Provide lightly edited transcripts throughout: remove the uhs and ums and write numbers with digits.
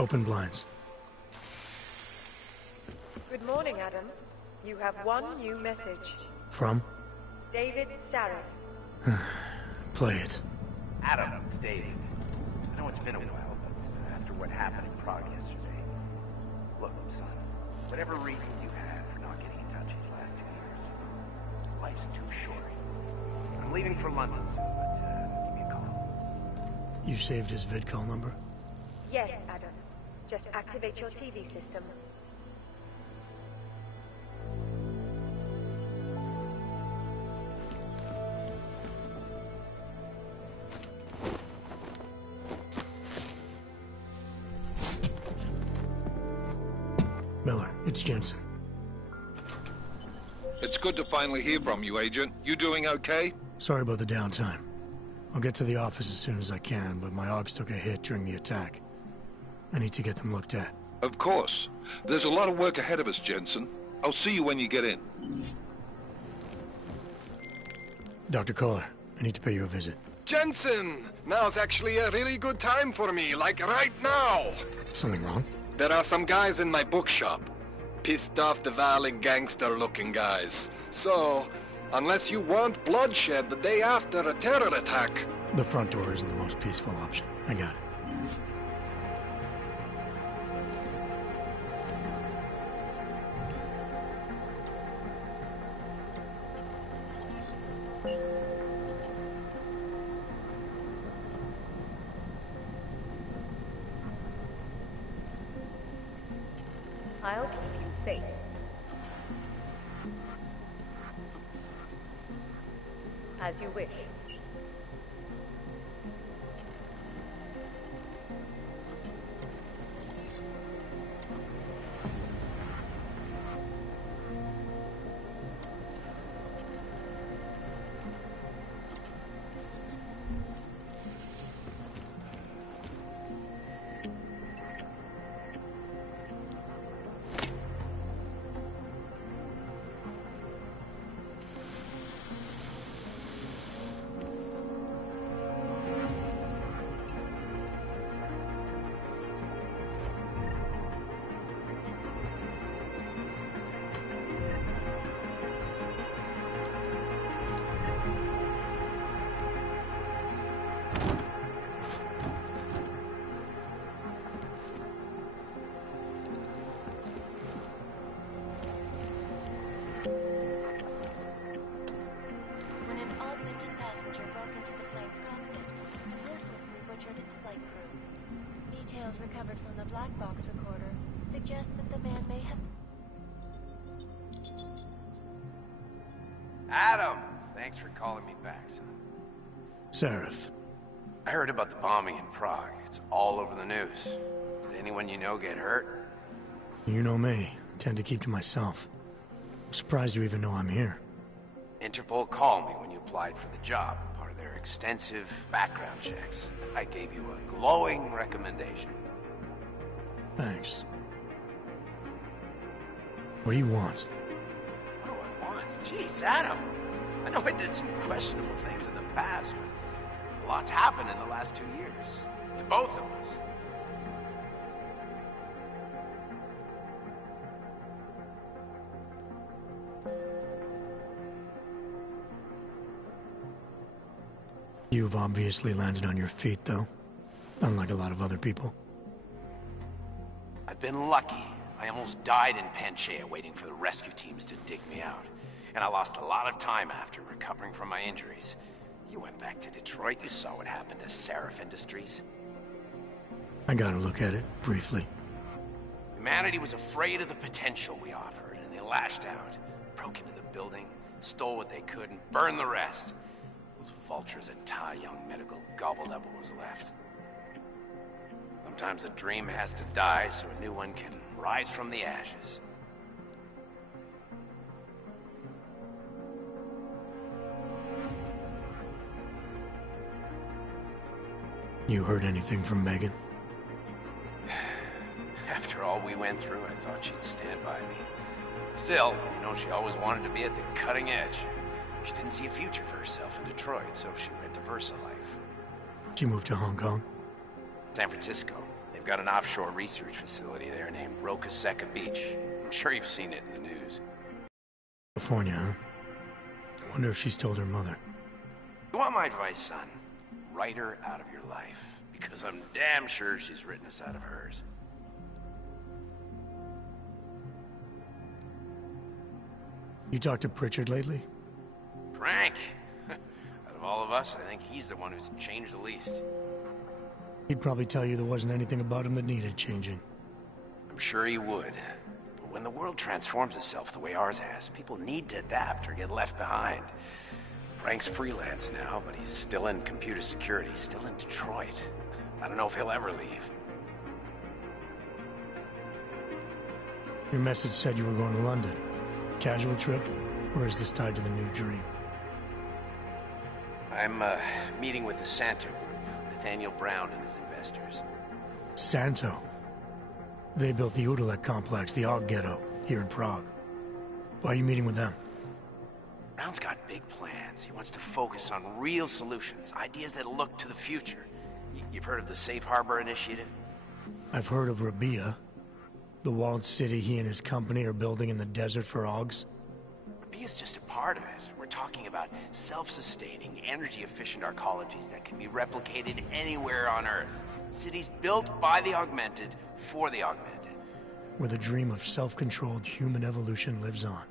Open blinds. Good morning, Adam. You have one new message. From? David Sarah. Play it. Adam, it's David. I know it's been a while, but after what happened in Prague yesterday... Look, son, whatever reasons you had for not getting in touch these last 2 years, life's too short. I'm leaving for London soon, but give me a call. You saved his vidcall number? Yes, Adam. Just activate your TV system. Miller, it's Jensen. It's good to finally hear from you, Agent. You doing okay? Sorry about the downtime. I'll get to the office as soon as I can, but my AUGs took a hit during the attack. I need to get them looked at. Of course. There's a lot of work ahead of us, Jensen. I'll see you when you get in. Dr. Kohler, I need to pay you a visit. Jensen! Now's actually a really good time for me, like right now! Something wrong? There are some guys in my bookshop. Pissed off the valley gangster-looking guys. So, unless you want bloodshed the day after a terror attack... The front door isn't the most peaceful option. I got it. I'll keep you safe. As you wish. Recovered from the black box recorder suggest that the man may have... Adam! Thanks for calling me back, son. Seraph. I heard about the bombing in Prague. It's all over the news. Did anyone you know get hurt? You know me. I tend to keep to myself. I'm surprised you even know I'm here. Interpol called me when you applied for the job, part of their extensive background checks. I gave you a glowing recommendation. Thanks. What do you want? What do I want? Jeez, Adam. I know I did some questionable things in the past, but a lot's happened in the last 2 years. To both of us. You've obviously landed on your feet, though. Unlike a lot of other people. I've been lucky. I almost died in Panchea waiting for the rescue teams to dig me out. And I lost a lot of time after recovering from my injuries. You went back to Detroit, you saw what happened to Seraph Industries. I got a look at it, briefly. Humanity was afraid of the potential we offered, and they lashed out. Broke into the building, stole what they could, and burned the rest. Those vultures at Tai Young Medical gobbled up what was left. Sometimes a dream has to die so a new one can rise from the ashes. You heard anything from Megan? After all we went through, I thought she'd stand by me. Still, you know, she always wanted to be at the cutting edge. She didn't see a future for herself in Detroit, so she went to VersaLife. She moved to Hong Kong? San Francisco. They They've got an offshore research facility there named Roka Beach. I'm sure you've seen it in the news. California, huh? I wonder if she's told her mother. You want my advice, son? Write her out of your life. Because I'm damn sure she's written us out of hers. You talked to Pritchard lately? Frank! Out of all of us, I think he's the one who's changed the least. He'd probably tell you there wasn't anything about him that needed changing. I'm sure he would. But when the world transforms itself the way ours has, people need to adapt or get left behind. Frank's freelance now, but he's still in computer security, still in Detroit. I don't know if he'll ever leave. Your message said you were going to London. Casual trip? Or is this tied to the new dream? I'm, meeting with the Santo Group, Nathaniel Brown and his investors. Santo? They built the Udalek complex, the Og Ghetto, here in Prague. Why are you meeting with them? Brown's got big plans. He wants to focus on real solutions, ideas that look to the future. You've heard of the Safe Harbor Initiative? I've heard of Rabia, the walled city he and his company are building in the desert for Ogs. Rabia's just a part of it. We're talking about self-sustaining, energy-efficient arcologies that can be replicated anywhere on Earth. Cities built by the augmented, for the augmented. Where the dream of self-controlled human evolution lives on.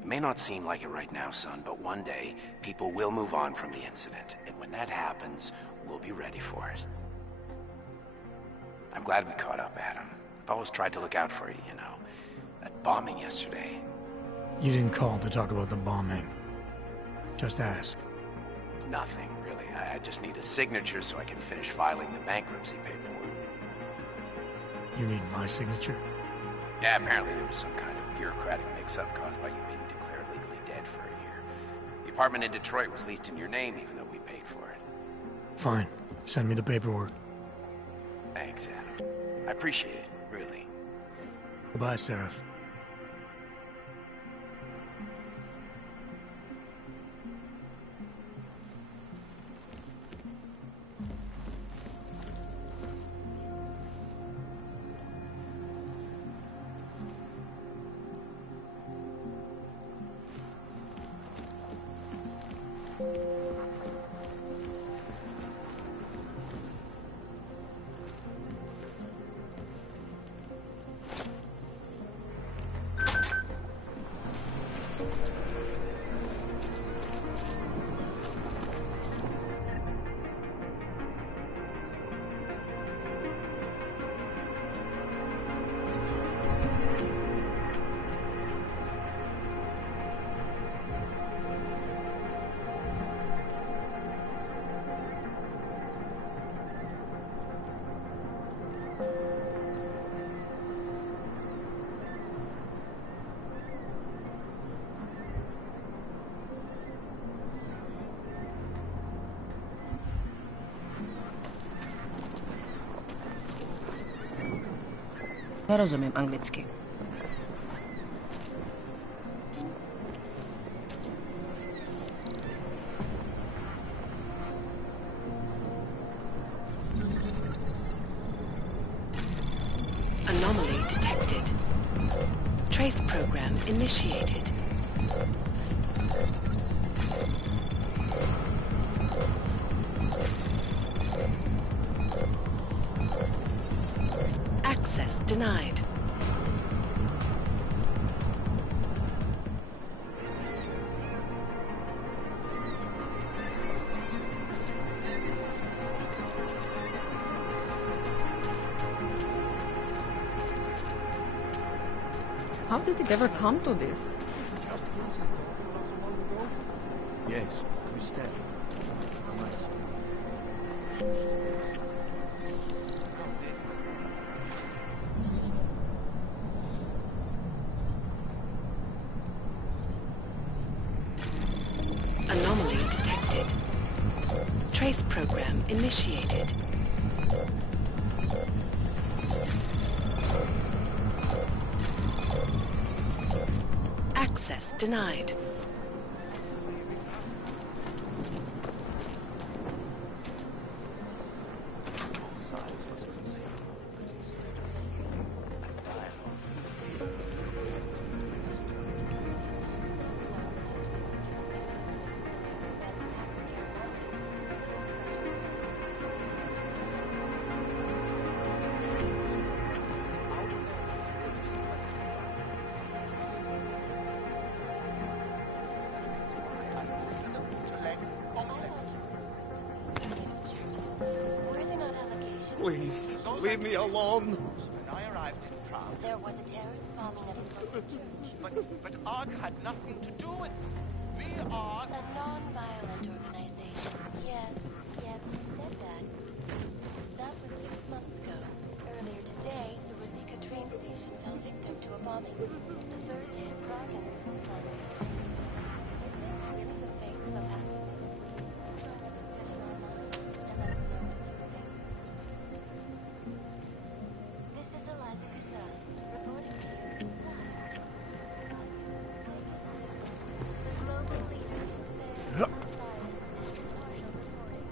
It may not seem like it right now, son, but one day, people will move on from the incident. And when that happens, we'll be ready for it. I'm glad we caught up, Adam. I've always tried to look out for you, you know. That bombing yesterday. You didn't call to talk about the bombing. Just ask. It's nothing, really. I just need a signature so I can finish filing the bankruptcy paperwork. You need my signature? Yeah, apparently there was some kind of bureaucratic mix-up caused by you being declared legally dead for a year. The apartment in Detroit was leased in your name, even though we paid for it. Fine. Send me the paperwork. Thanks, Adam. I appreciate it, really. Goodbye, Seraph. Ja rozumiem angielski. Anomaly detected. Trace program initiated. Access denied. How did it ever come to this? Yes, Christelle. Anomaly detected. Trace program initiated. Access denied. Please, leave me alone. When I arrived in Prague, There was a terrorist bombing at a local church. but ARC had nothing to do with it. We are A non-violent organization. Yes, you said that. That was 6 months ago. Earlier today, the Rosika train station fell victim to a bombing. The third day of Prague anniversary month. Is this really the face of a pacifist? Join the discussion online and let us know what you think. This is Eliza Casal, reporting to you live. The global leader in affairs, science, and impartial reporting.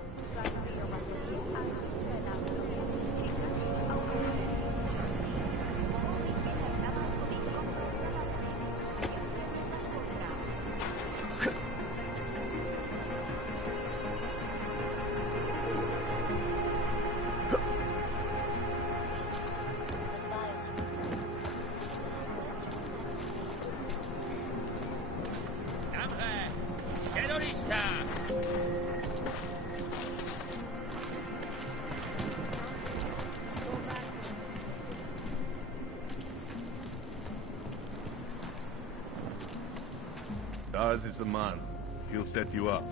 Ours is the man. He'll set you up.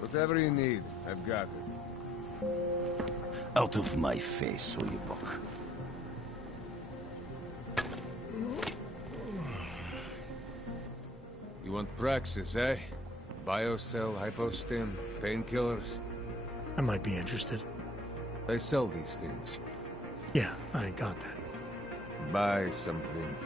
Whatever you need, I've got it. Out of my face, Oyebok. You want Praxis, eh? Biocell, hypostim, painkillers? I might be interested. They sell these things. Yeah, I got that. Buy something.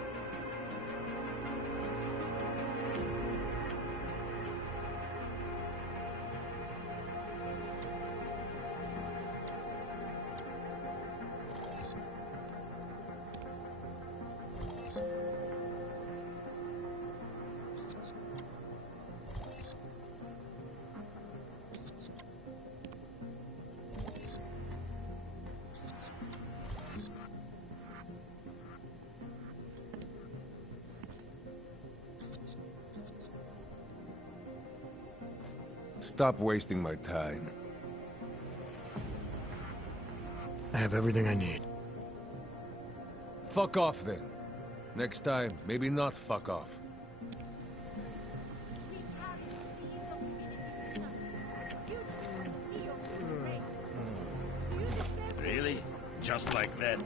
Stop wasting my time. I have everything I need. Fuck off then. Next time, maybe not fuck off. Really? Just like that?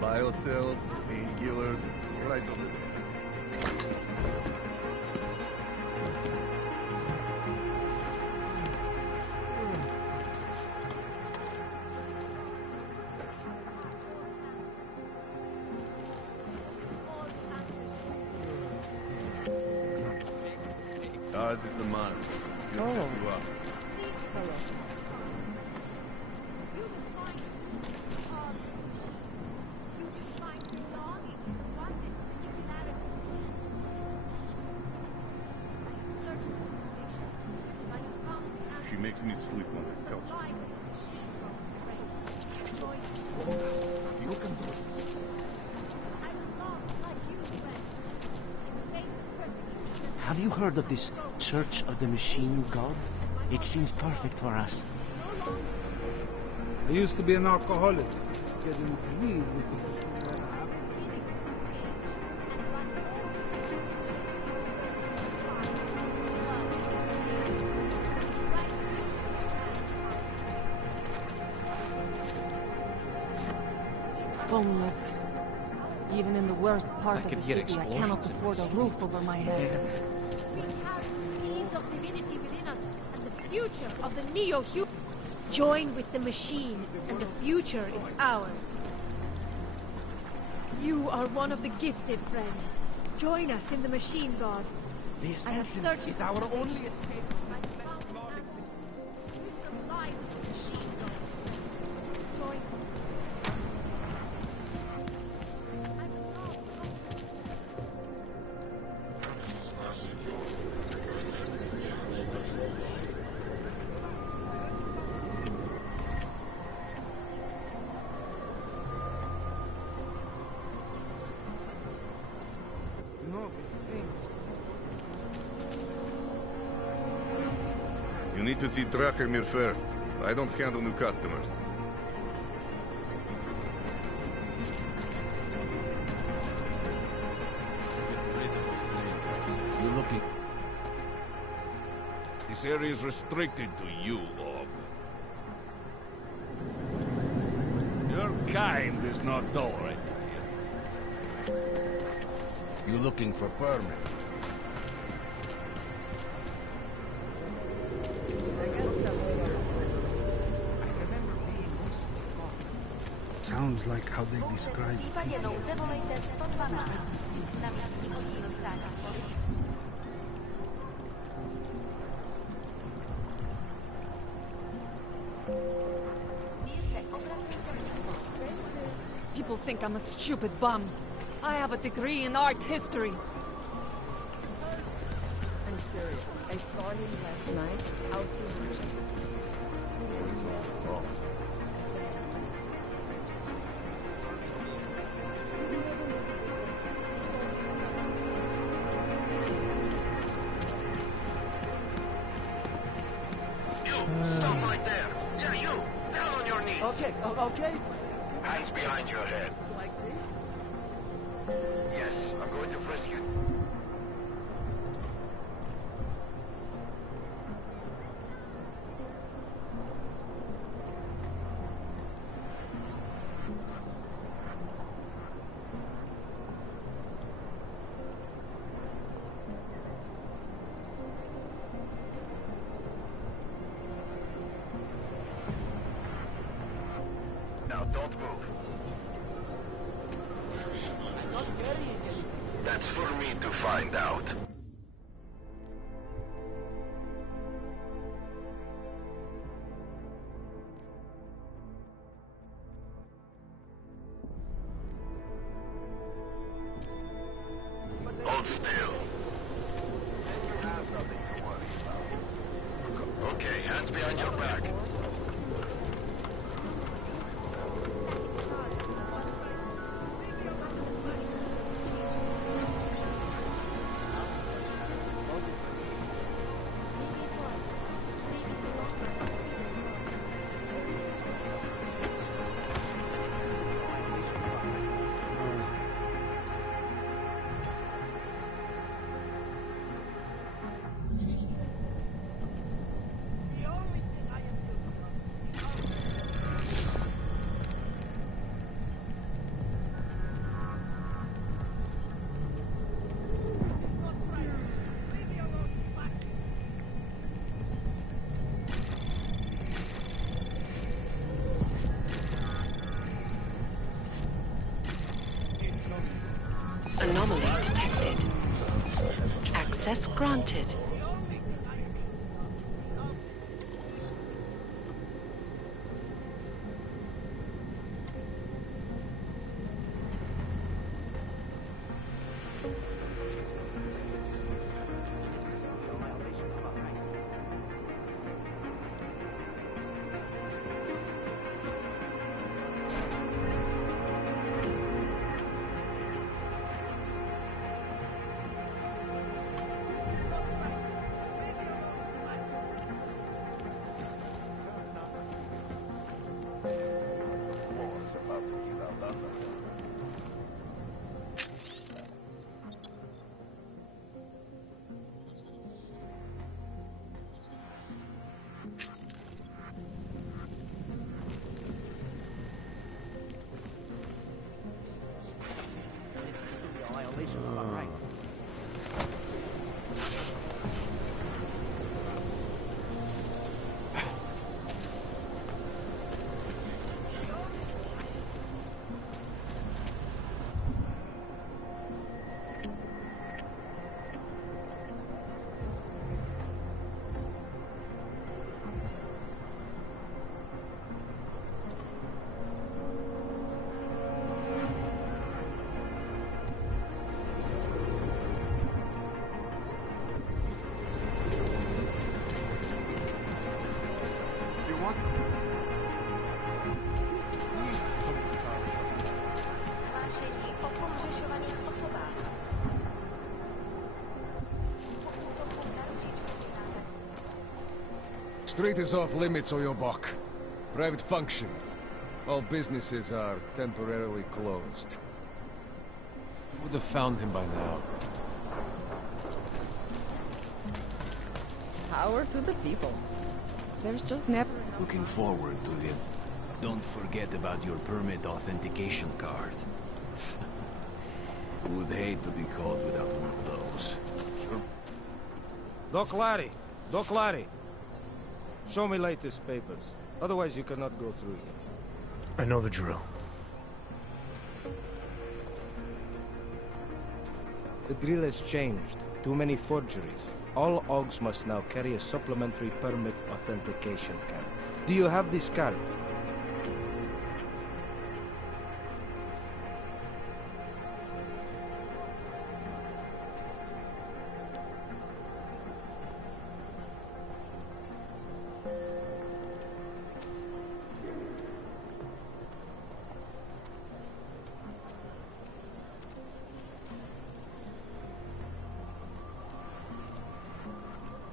Biocells, painkillers, right over there. Ours is the man. He'll set you up. She makes me sleep when I touch her. You can do it. Have you heard of this Church of the Machine God? It seems perfect for us. I used to be an alcoholic. Getting weed was Homeless. Even in the worst part I of could the hear city, I cannot explosions in my afford a sleep. roof over my head. We have seeds of divinity within us, and the future of the neo-human. Join with the machine, and the future is ours. You are one of the gifted, friend. Join us in the machine, God. This I have searched is our only escape. Wisdom lies in the machine, God. Join us. You need to see Drachemir first. I don't handle new customers. You're looking... This area is restricted to you, Bob. Your kind is not tolerated here. You're looking for permit. Sounds like how they describe it. People think I'm a stupid bum. I have a degree in art history. I'm serious. I saw him last night out here. Stop right there! Yeah, you! Down on your knees! Okay, okay. Hands behind your head. Like this? Yes, I'm going to frisk you. Now don't move. That's for me to find out. Hold still. Okay, hands behind your back. Anomaly detected. Access granted. Street is off limits, Oyobok. Private function. All businesses are temporarily closed. Would have found him by now. Power to the people. There's just never enough. Looking forward to it. Don't forget about your permit authentication card. Would hate to be caught without one of those. Doc Larry! Doc Larry! Show me latest papers. Otherwise you cannot go through here. I know the drill. The drill has changed. Too many forgeries. All OGs must now carry a supplementary permit authentication card. Do you have this card?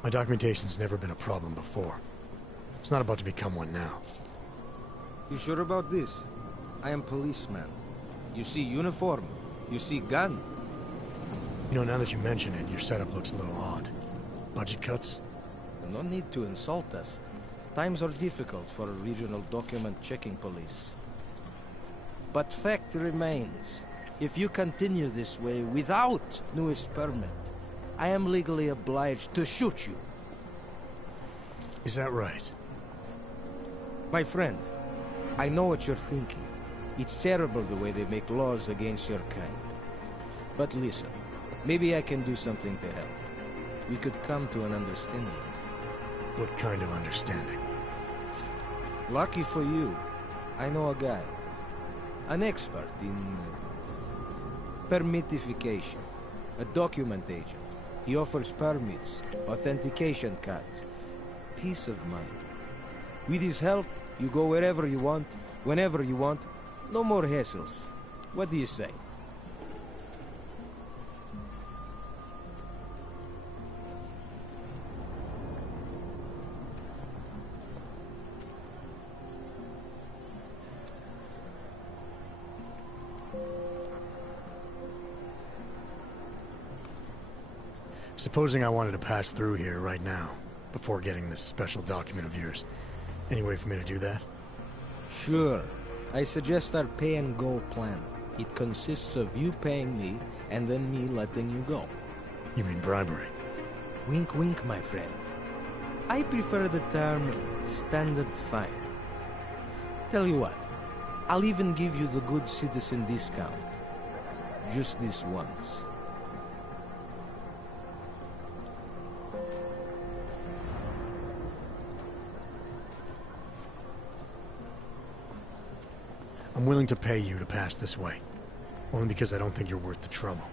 My documentation's never been a problem before. It's not about to become one now. You sure about this? I am policeman. You see uniform. You see gun. You know, now that you mention it, your setup looks a little odd. Budget cuts? No need to insult us. Times are difficult for a regional document checking police. But fact remains, if you continue this way without newest permit, I am legally obliged to shoot you. Is that right? My friend, I know what you're thinking. It's terrible the way they make laws against your kind. But listen, maybe I can do something to help. We could come to an understanding. What kind of understanding? Lucky for you, I know a guy. An expert in permitification. A document agent. He offers permits, authentication cards, peace of mind. With his help, you go wherever you want, whenever you want. No more hassles. What do you say? Supposing I wanted to pass through here right now, before getting this special document of yours. Any way for me to do that? Sure. I suggest our pay-and-go plan. It consists of you paying me, and then me letting you go. You mean bribery? Wink, wink, my friend. I prefer the term standard fine. Tell you what, I'll even give you the good citizen discount. Just this once. I'm willing to pay you to pass this way. Only because I don't think you're worth the trouble.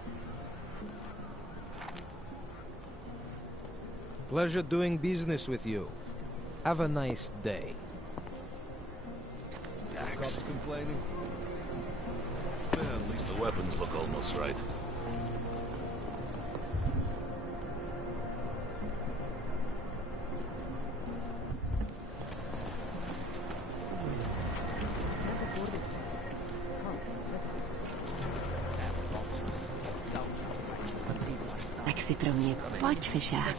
Pleasure doing business with you. Have a nice day. Cops complaining? Yeah, at least the weapons look almost right. Tak si pro mě pojď, fešák.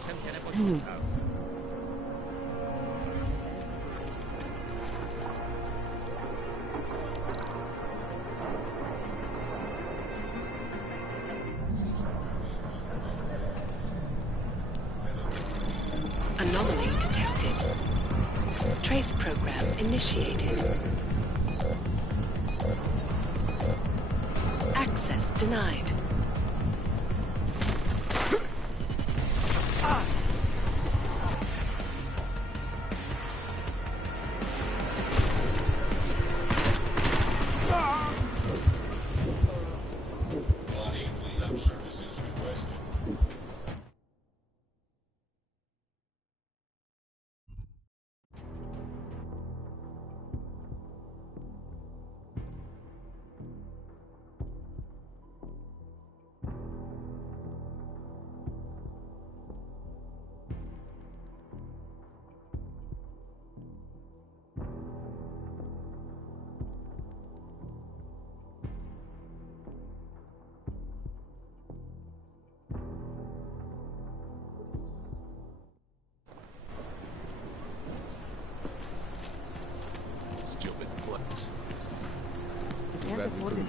Anomaly detected. Trace program initiated. Access denied.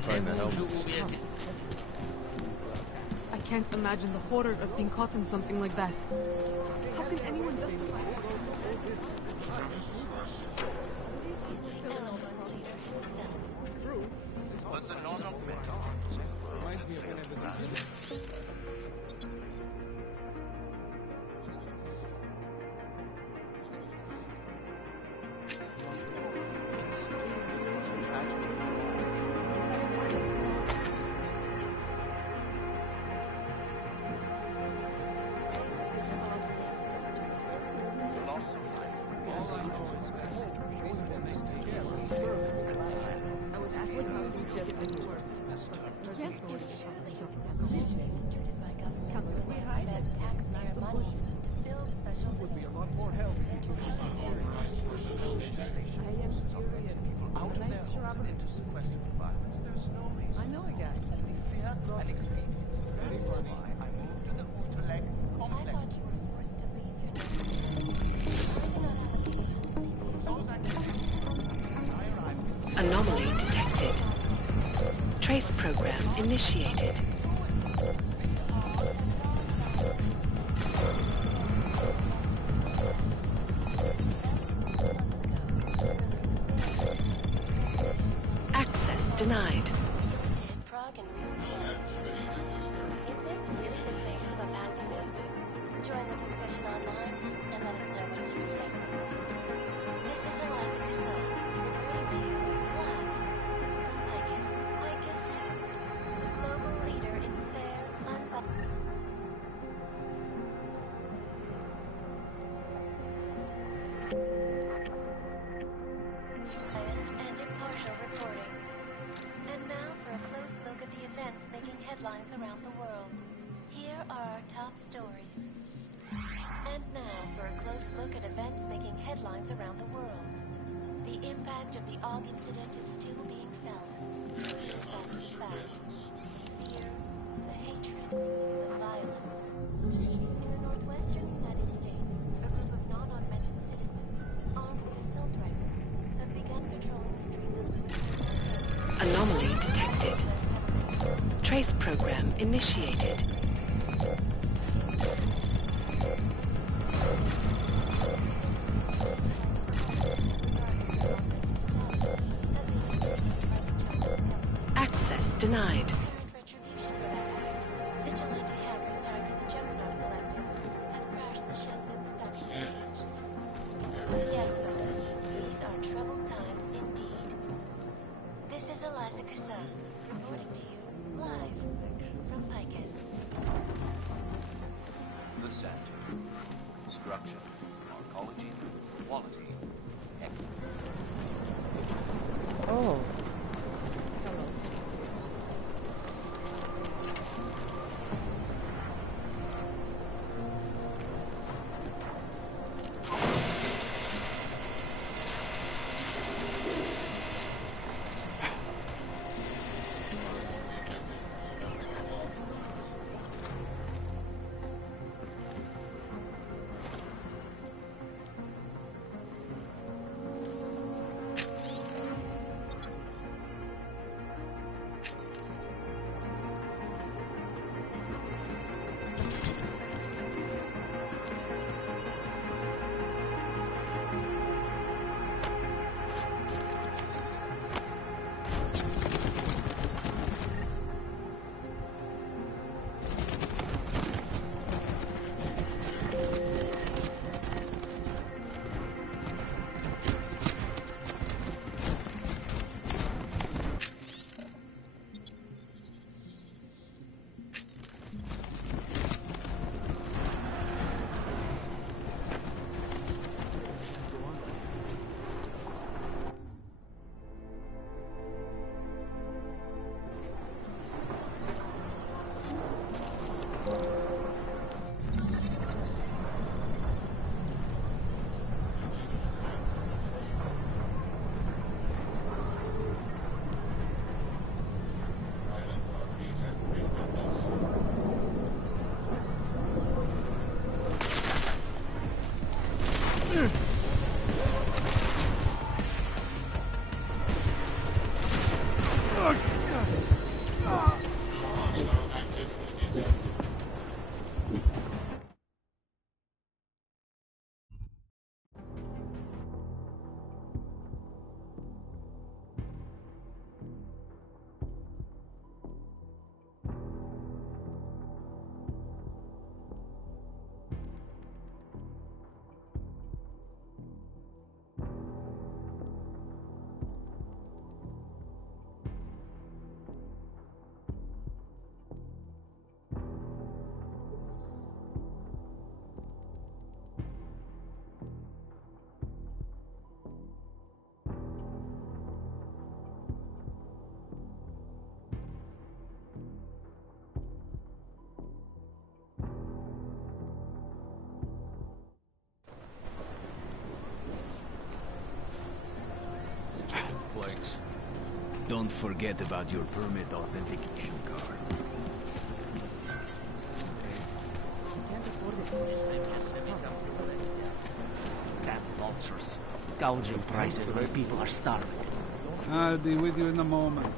find the helmets. I can't imagine the horror of being caught in something like that. How can anyone justify it? Was the normal metal of the world had failed to grasp. Anomaly detected. Trace program initiated. Access denied. Is this really the face of a pacifist? Join the discussion online and let us know what you think. This is Eliza Cassell, reporting to you live from Icus News, the global leader in fair, unbiased and impartial reporting. And now for a close look at the events making headlines around the world. Here are our top stories. And now for a close look at events making headlines around the world. The impact of the AUG incident is still being felt. Fact is fact. The fear, the hatred, the violence. In the northwestern United States, a group of non-augmented citizens, armed with assault rifles, have begun patrolling the streets of Anomaly detected. Trace program initiated. Access denied. vigilante hackers tied to the Juggernaut Collective have crashed the Shenzhen Stock Exchange. Yes, folks, these are troubled times indeed. This is Eliza Cassell, reporting to you live from Icus. The Center. Construction, oncology, quality, excellence. Oh. Don't forget about your permit authentication card. Damn vultures. Gouging prices when people are starving. I'll be with you in a moment.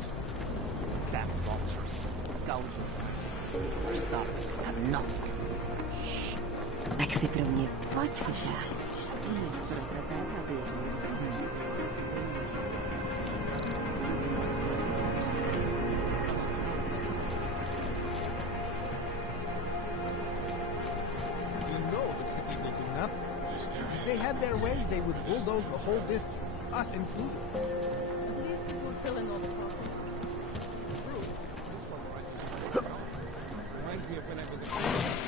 Damn vultures. Gouging prices when people are starving. Have nothing. Tak si pro mě pojď, Fišák. If they had their way, they would bulldoze the whole district, us included. At least before filling all the problems. Reminds me of when I was a kid.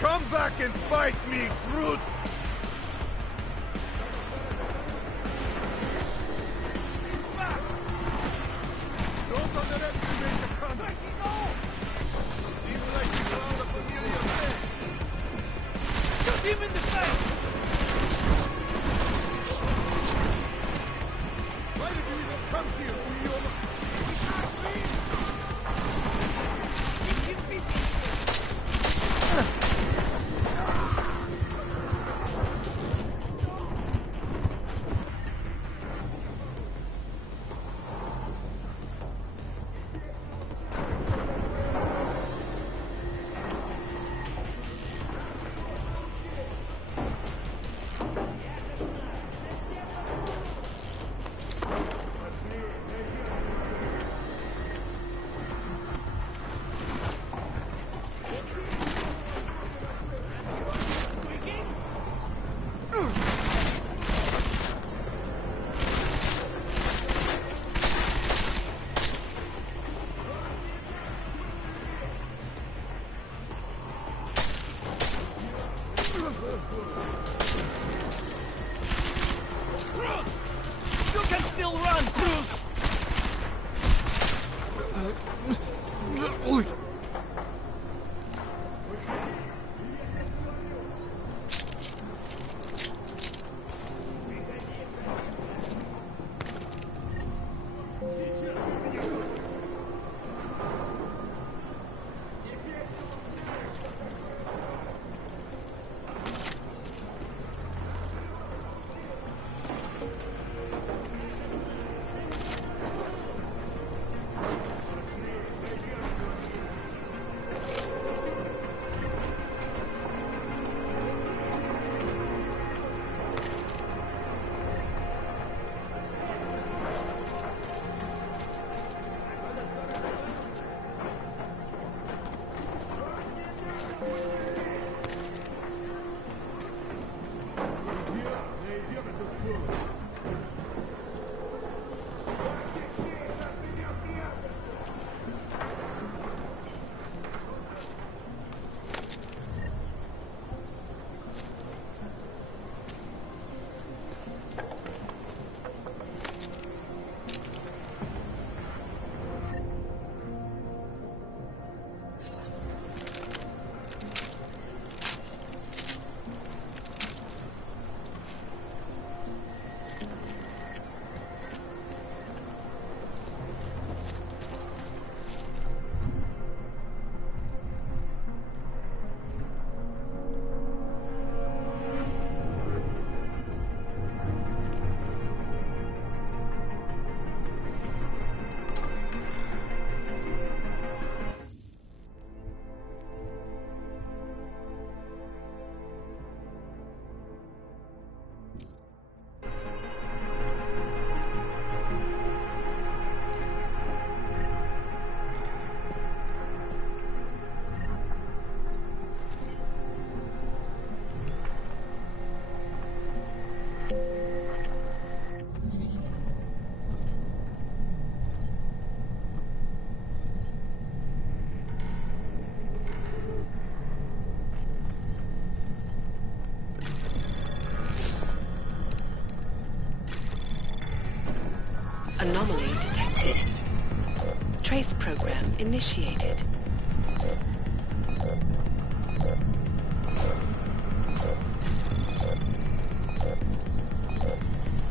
Come back and fight me, brute! Don't underestimate the contact! Seems like you found a familiar face. Shoot him in the face! Why did you even come here, William? We can't leave! Anomaly detected. Trace program initiated.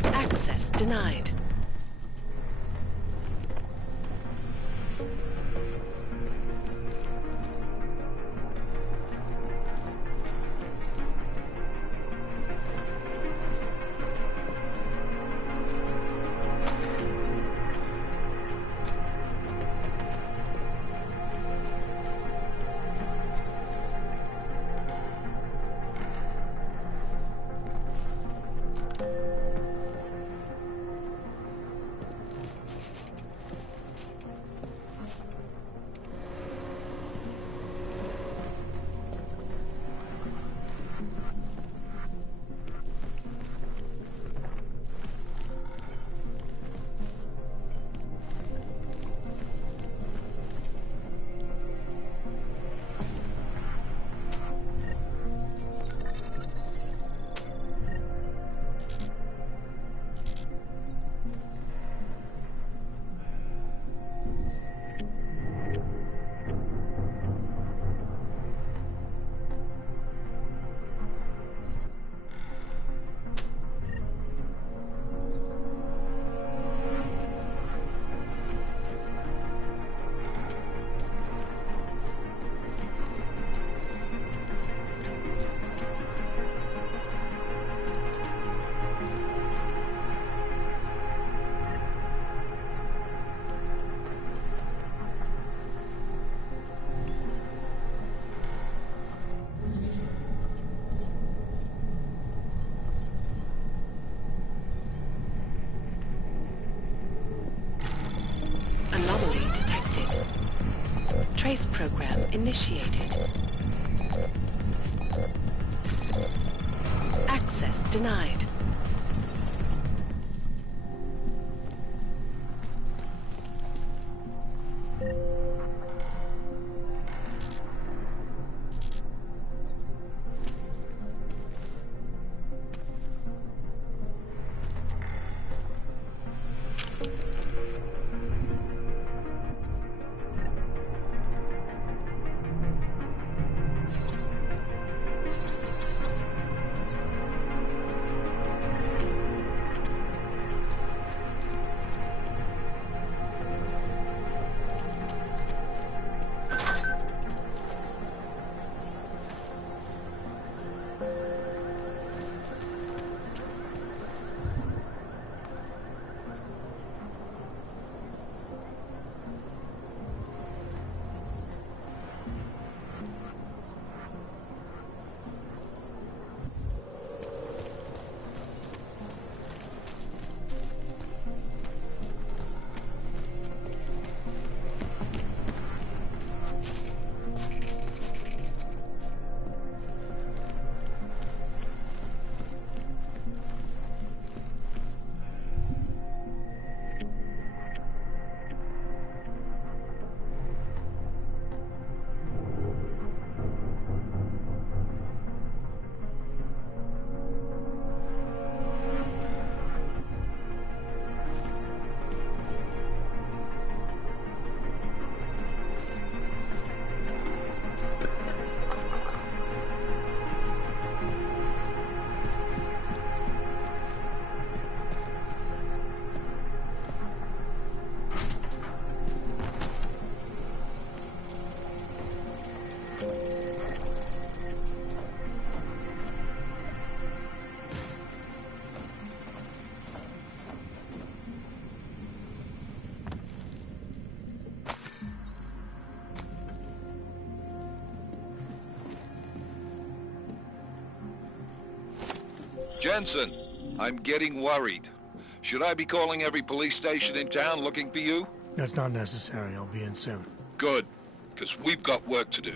Access denied. Anomaly detected. Trace program initiated. Access denied. Jensen, I'm getting worried. Should I be calling every police station in town looking for you? That's not necessary. I'll be in soon. Good, because we've got work to do.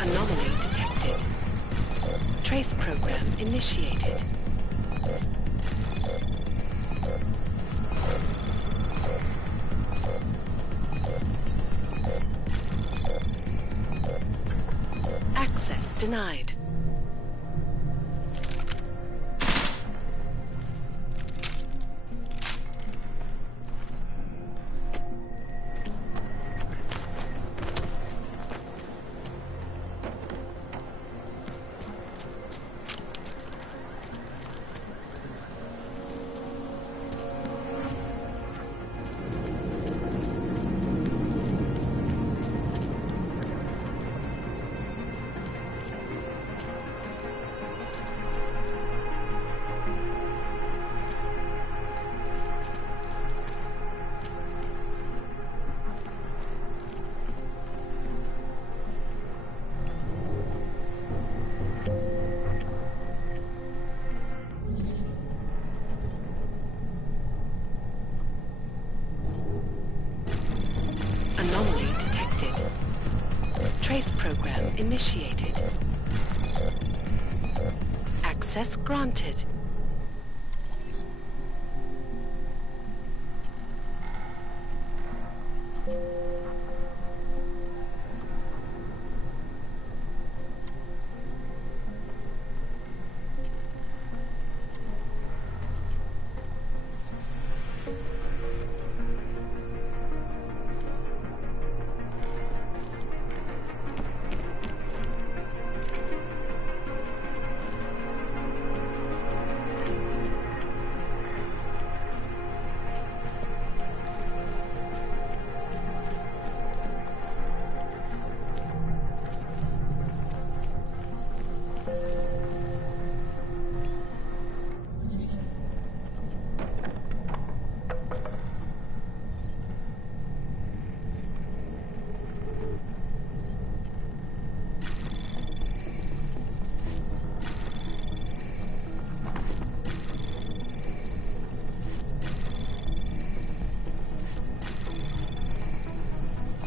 Anomaly detected. Trace program initiated. Access denied. Anomaly detected. Trace program initiated. Access granted.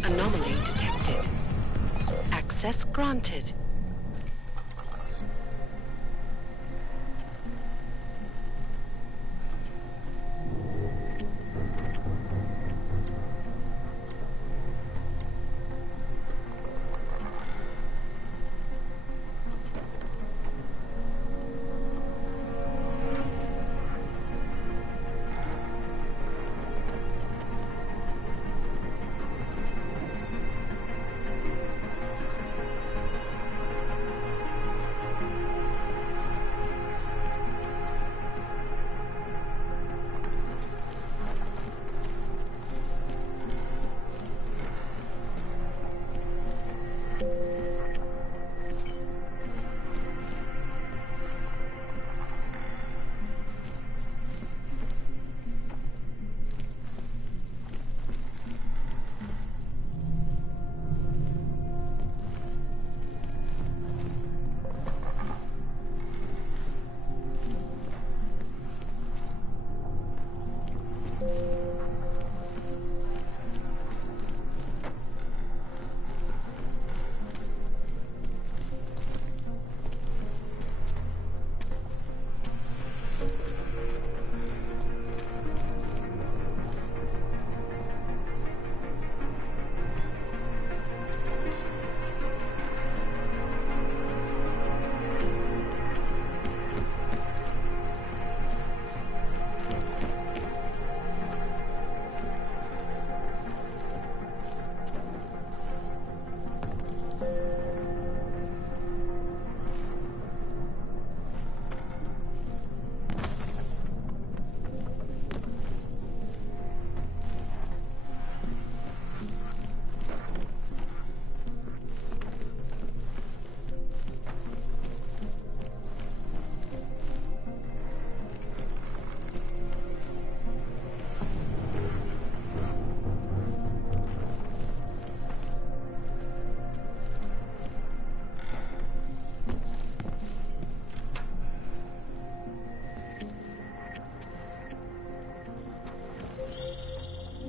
Anomaly detected. Access granted.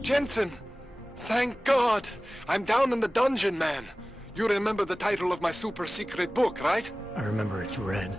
Jensen! Thank God! I'm down in the dungeon, man. You remember the title of my super secret book, right? I remember it's red.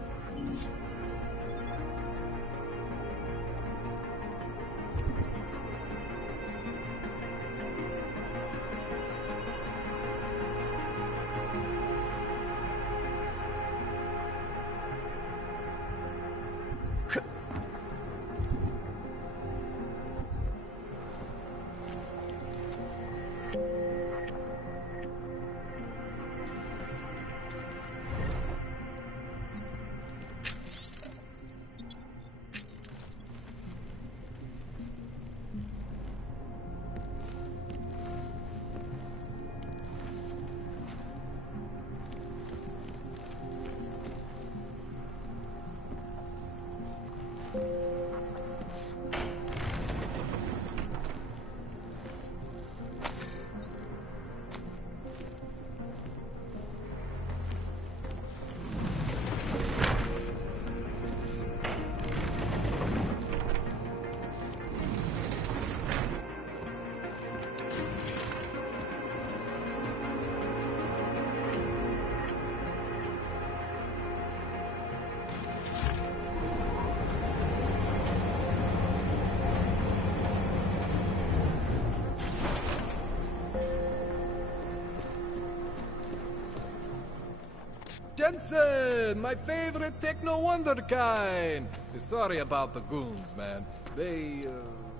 Jensen, my favorite techno wonderkind. Sorry about the goons, man. They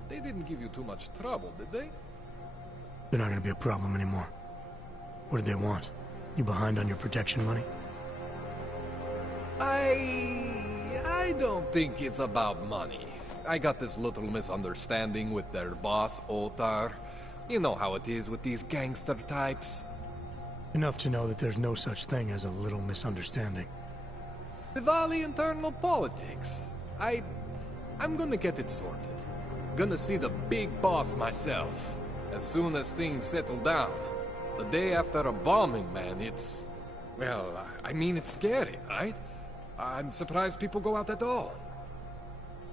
didn't give you too much trouble, did they? They're not gonna be a problem anymore. What do they want? You behind on your protection money? I don't think it's about money. I got this little misunderstanding with their boss, Otar. You know how it is with these gangster types. Enough to know that there's no such thing as a little misunderstanding. Diwali internal politics. I'm gonna get it sorted. Gonna see the big boss myself. As soon as things settle down. The day after a bombing, man, it's... Well, I mean, it's scary, right? I'm surprised people go out at all.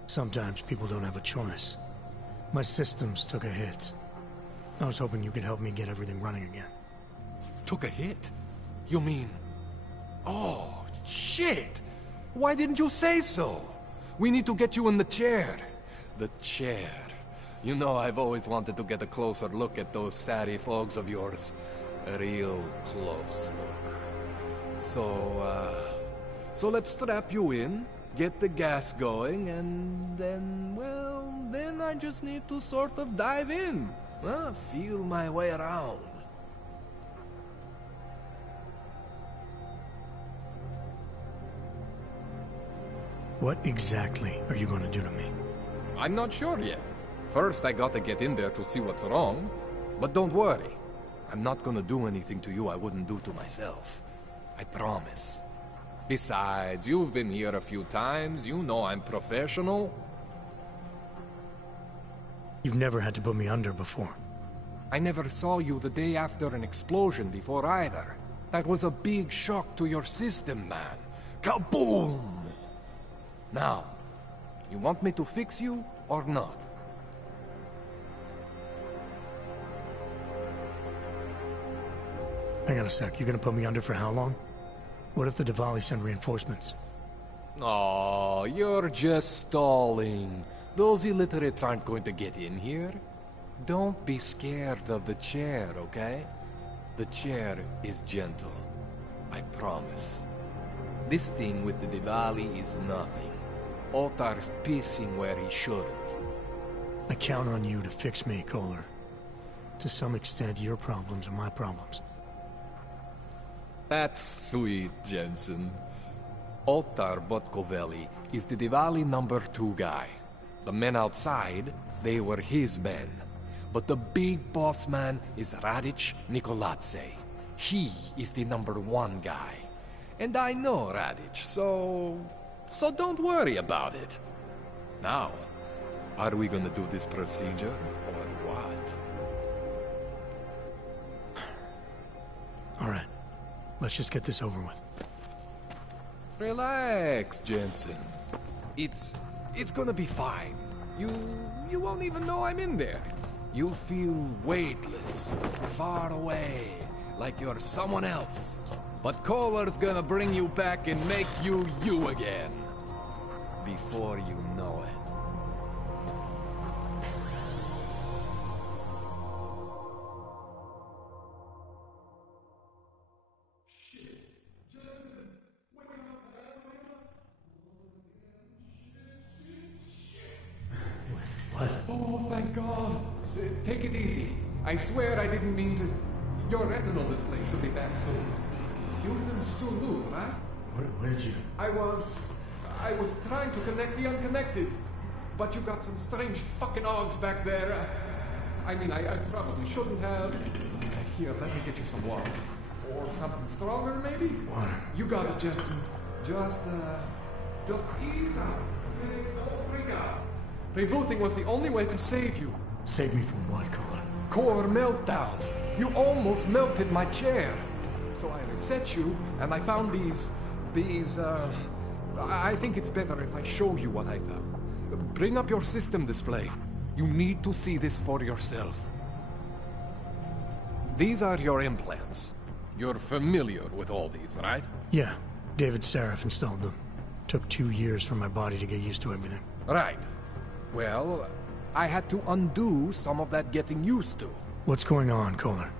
Sometimes people don't have a choice. My systems took a hit. I was hoping you could help me get everything running again. Took a hit? You mean... Oh, shit! Why didn't you say so? We need to get you in the chair. The chair. You know, I've always wanted to get a closer look at those satty fogs of yours. A real close look. So let's strap you in, get the gas going, and then, well, then I just need to sort of dive in. Feel my way around. What exactly are you going to do to me? I'm not sure yet. First, I gotta get in there to see what's wrong. But don't worry. I'm not gonna do anything to you I wouldn't do to myself. I promise. Besides, you've been here a few times. You know I'm professional. You've never had to put me under before. I never saw you the day after an explosion before either. That was a big shock to your system, man. Kaboom! Now, you want me to fix you or not? Hang on a sec. You're gonna put me under for how long? What if the Diwali send reinforcements? Oh, you're just stalling. Those illiterates aren't going to get in here. Don't be scared of the chair, okay? The chair is gentle. I promise. This thing with the Diwali is nothing. Otar's pissing where he shouldn't. I count on you to fix me, Kohler. To some extent, your problems are my problems. That's sweet, Jensen. Otar Botkovelli is the Diwali #2 guy. The men outside, they were his men. But the big boss man is Radic Nikoladze. He is the #1 guy. And I know Radic, so don't worry about it. Now, are we gonna do this procedure, or what? All right. Let's just get this over with. Relax, Jensen. It's gonna be fine. You won't even know I'm in there. You'll feel weightless, far away, like you're someone else. But Kohler's gonna bring you back and make you you again. Before you know it. What? Oh, thank God. Take it easy. I swear I didn't mean to... Your retinal display should be back soon. You can still move, right? Where did you... I was trying to connect the unconnected. But you got some strange fucking ogs back there. I mean, I probably shouldn't have... Here, let me get you some water. Or something stronger, maybe? Water. You got it, Jensen. Just ease up. Don't freak out. Rebooting was the only way to save you. Save me from what, Kohler? Core meltdown. You almost melted my chair. So I reset you, and I found these... I think it's better if I show you what I found. Bring up your system display. You need to see this for yourself. These are your implants. You're familiar with all these, right? Yeah. David Sarif installed them. Took 2 years for my body to get used to everything. Right. Well, I had to undo some of that getting used to. What's going on, Kohler?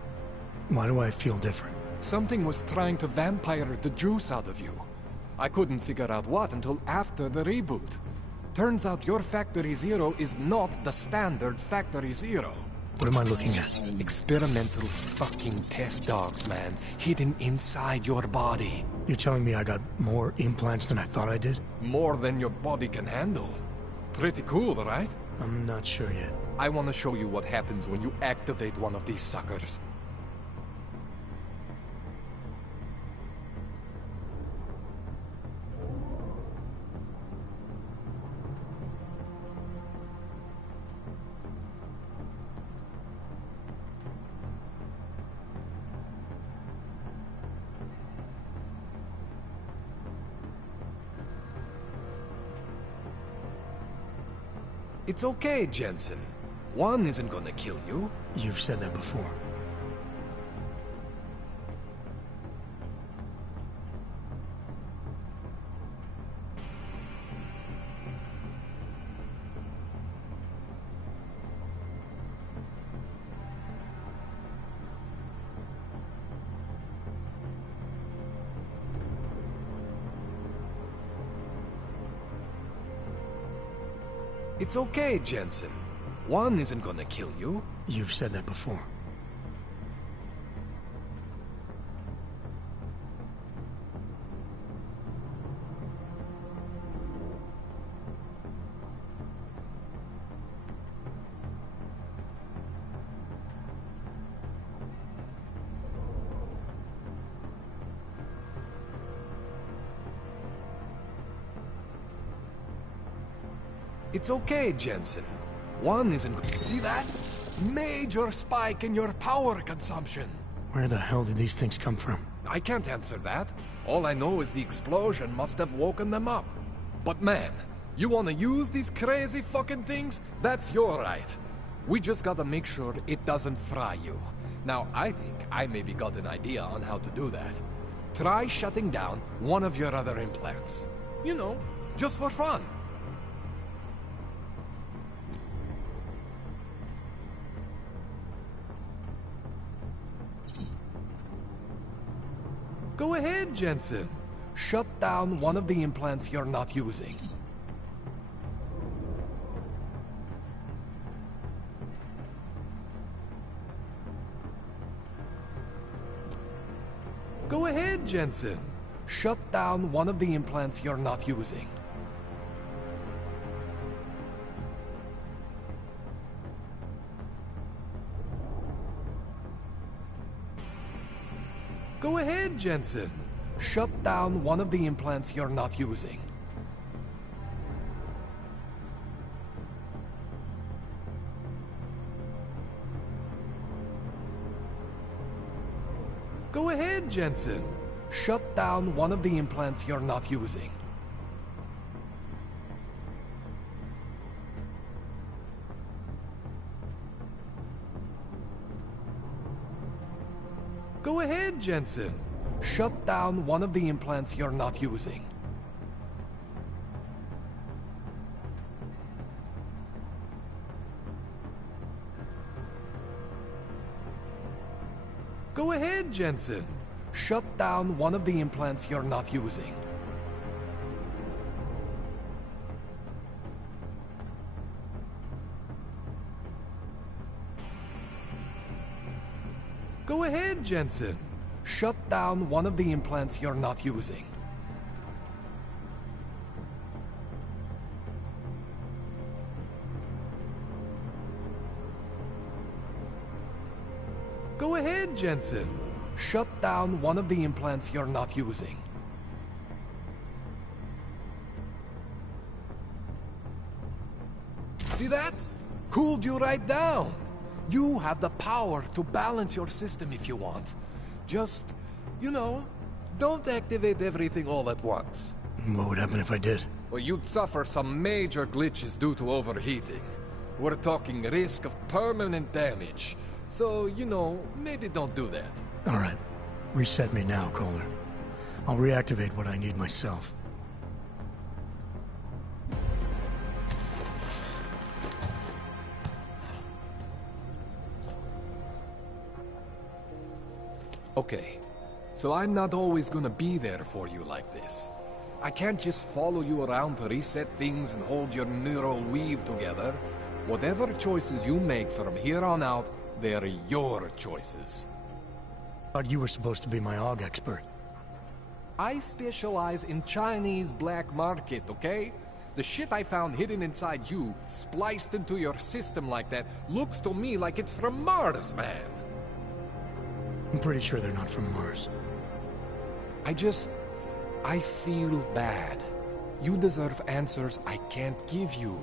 Why do I feel different? Something was trying to vampire the juice out of you. I couldn't figure out what until after the reboot. Turns out your Factory Zero is not the standard Factory Zero. What am I looking at? Experimental fucking test dogs, man. Hidden inside your body. You're telling me I got more implants than I thought I did? More than your body can handle. Pretty cool, right? I'm not sure yet. I want to show you what happens when you activate one of these suckers. It's okay, Jensen. One isn't gonna kill you. You've said that before. It's okay, Jensen. One isn't gonna kill you. You've said that before. It's okay, Jensen. One isn't... See that? Major spike in your power consumption. Where the hell did these things come from? I can't answer that. All I know is the explosion must have woken them up. But man, you wanna use these crazy fucking things? That's your right. We just gotta make sure it doesn't fry you. Now, I think I maybe got an idea on how to do that. Try shutting down one of your other implants. You know, just for fun. Go ahead, Jensen. Shut down one of the implants you're not using. Go ahead, Jensen. Shut down one of the implants you're not using. Go ahead, Jensen. Shut down one of the implants you're not using. Go ahead, Jensen. Shut down one of the implants you're not using. Go ahead, Jensen. Shut down one of the implants you're not using. Go ahead, Jensen. Shut down one of the implants you're not using. Go ahead, Jensen. Shut down one of the implants you're not using. Go ahead, Jensen. Shut down one of the implants you're not using. See that? Cooled you right down. You have the power to balance your system if you want. Just, you know, don't activate everything all at once. What would happen if I did? Well, you'd suffer some major glitches due to overheating. We're talking risk of permanent damage. So, you know, maybe don't do that. All right. Reset me now, Kohler. I'll reactivate what I need myself. Okay, so I'm not always gonna be there for you like this. I can't just follow you around to reset things and hold your neural weave together. Whatever choices you make from here on out, they're your choices. Thought you were supposed to be my AUG expert. I specialize in Chinese black market, okay? The shit I found hidden inside you, spliced into your system like that, looks to me like it's from Mars, man. I'm pretty sure they're not from Mars. I feel bad. You deserve answers I can't give you.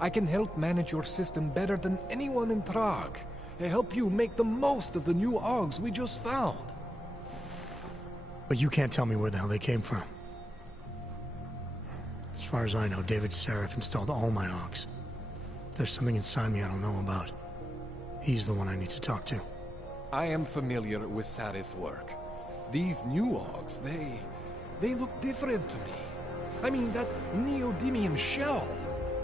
I can help manage your system better than anyone in Prague. I help you make the most of the new AUGs we just found. But you can't tell me where the hell they came from. As far as I know, David Seraph installed all my AUGs. There's something inside me I don't know about. He's the one I need to talk to. I am familiar with Sarah's work. These new Augs, they look different to me. I mean, that neodymium shell.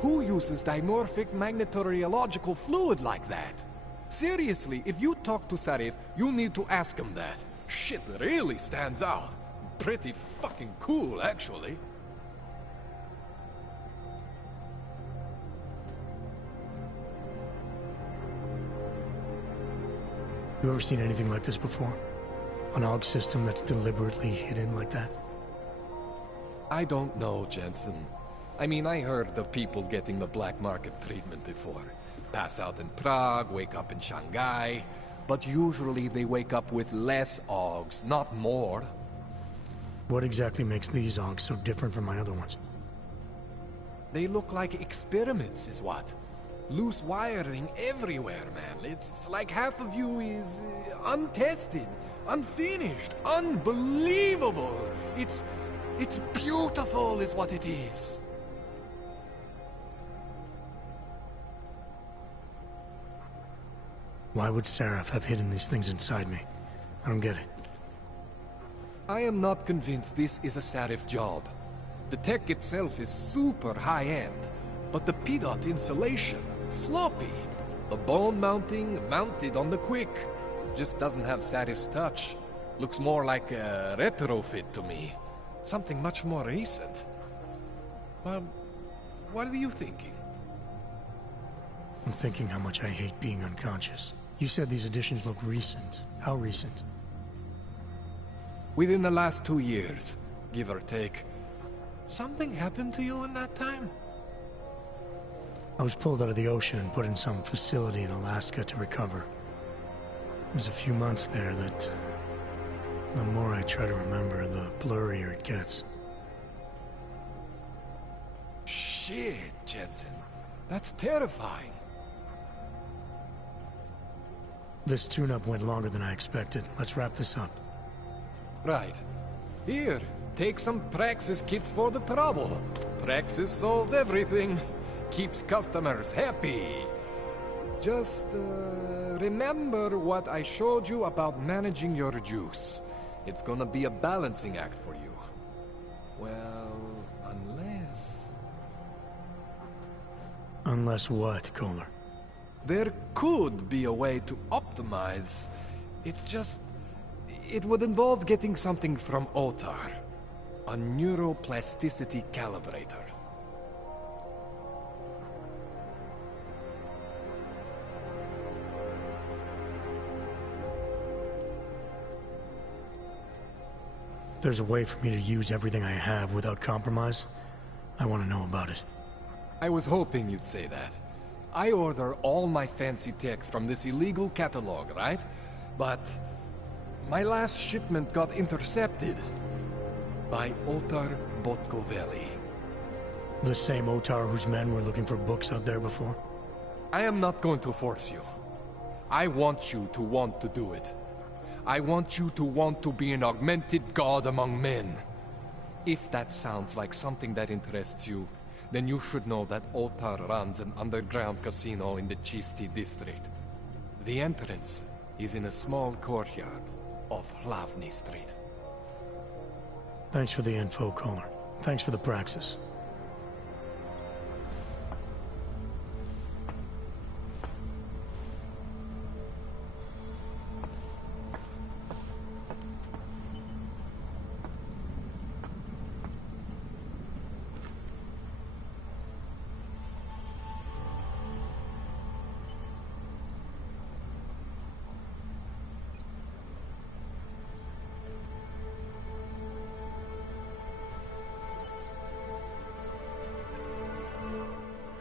Who uses dimorphic magnetorheological fluid like that? Seriously, if you talk to Sarif, you need to ask him that. Shit really stands out. Pretty fucking cool, actually. You ever seen anything like this before? An AUG system that's deliberately hidden like that? I don't know, Jensen. I mean, I heard of people getting the black market treatment before. Pass out in Prague, wake up in Shanghai. But usually they wake up with less AUGs, not more. What exactly makes these AUGs so different from my other ones? They look like experiments, is what? Loose wiring everywhere, man. It's like half of you is untested, unfinished, unbelievable. It's beautiful is what it is. Why would Seraph have hidden these things inside me? I don't get it. I am not convinced this is a Sarif job. The tech itself is super high-end, but the PDOT insulation, sloppy. The bone mounting, mounted on the quick. Just doesn't have Sarif's touch. Looks more like a retrofit to me. Something much more recent. What are you thinking? I'm thinking how much I hate being unconscious. You said these additions look recent. How recent? Within the last 2 years, give or take. Something happened to you in that time? I was pulled out of the ocean and put in some facility in Alaska to recover. It was a few months there that... the more I try to remember, the blurrier it gets. Shit, Jensen. That's terrifying. This tune-up went longer than I expected. Let's wrap this up. Right. Here, take some Praxis kits for the trouble. Praxis solves everything. Keeps customers happy. Just, remember what I showed you about managing your juice. It's gonna be a balancing act for you. Well, unless... Unless what, Kohler? There could be a way to optimize. It's just... it would involve getting something from Otar. A neuroplasticity calibrator. There's a way for me to use everything I have without compromise? I want to know about it. I was hoping you'd say that. I order all my fancy tech from this illegal catalog, right? But my last shipment got intercepted by Otar Botkoveli. The same Otar whose men were looking for books out there before? I am not going to force you. I want you to want to do it. I want you to want to be an augmented god among men. If that sounds like something that interests you, then you should know that Otar runs an underground casino in the Chisti district. The entrance is in a small courtyard off Hlavny Street. Thanks for the info, Kohler. Thanks for the praxis.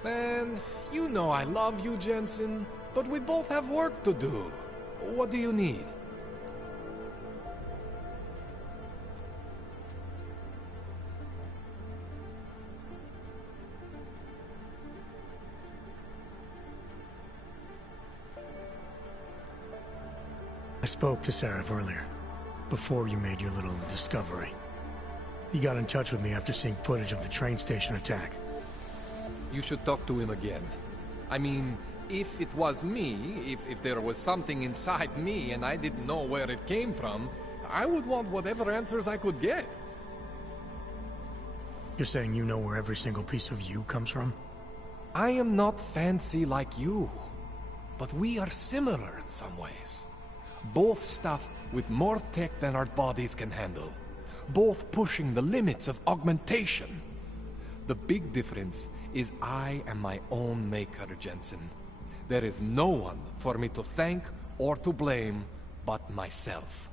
Man, you know I love you, Jensen, but we both have work to do. What do you need? I spoke to Sarif earlier, before you made your little discovery. He got in touch with me after seeing footage of the train station attack. You should talk to him again. I mean, if it was me, if there was something inside me and I didn't know where it came from, I would want whatever answers I could get. You're saying you know where every single piece of you comes from? I am not fancy like you, but we are similar in some ways. Both stuffed with more tech than our bodies can handle. Both pushing the limits of augmentation. The big difference is I am my own maker, Jensen. There is no one for me to thank or to blame but myself.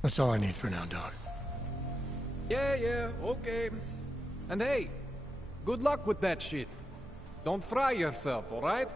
That's all I need for now, Doc. Yeah, okay. And hey, good luck with that shit. Don't fry yourself, alright?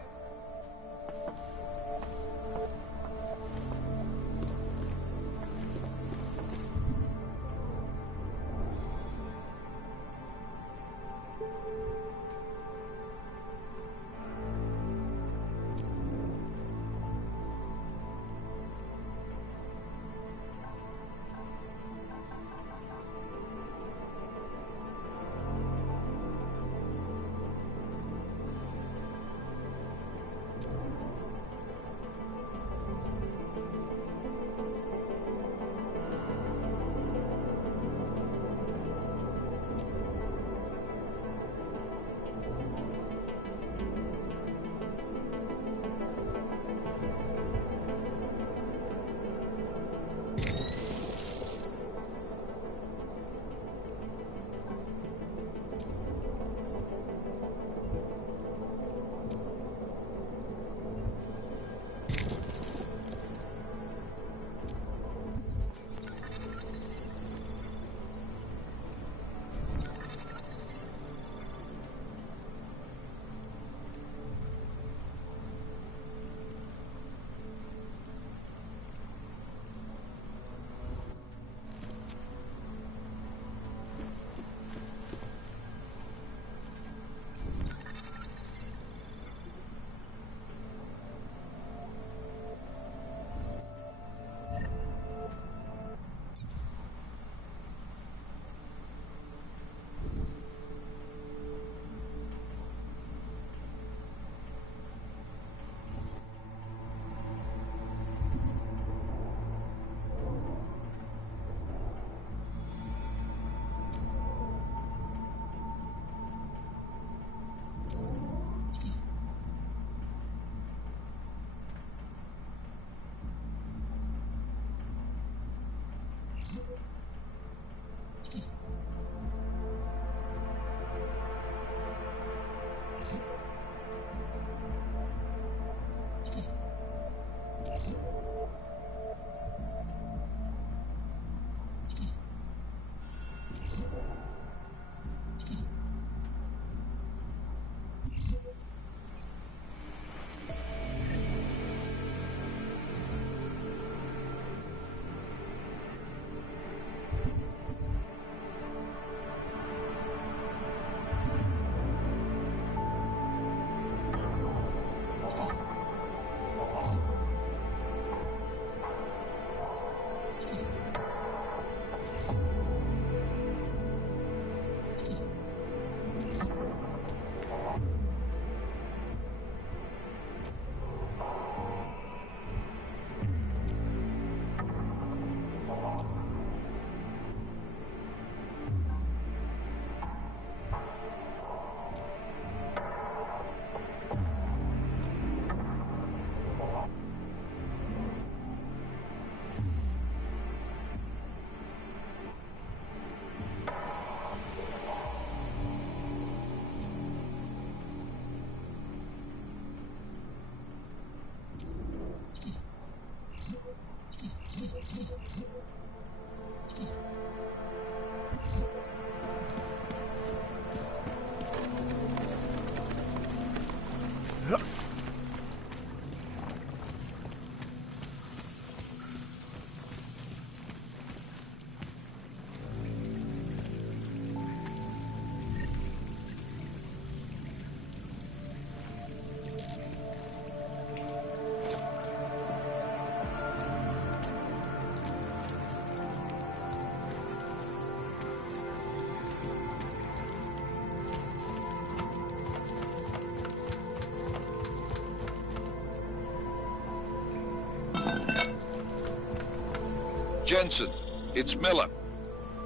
Jensen, it's Miller.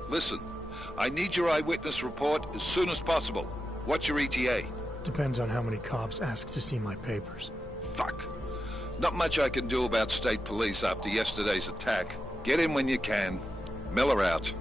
Listen, I need your eyewitness report as soon as possible. What's your ETA? Depends on how many cops ask to see my papers. Fuck. Not much I can do about state police after yesterday's attack. Get in when you can. Miller out.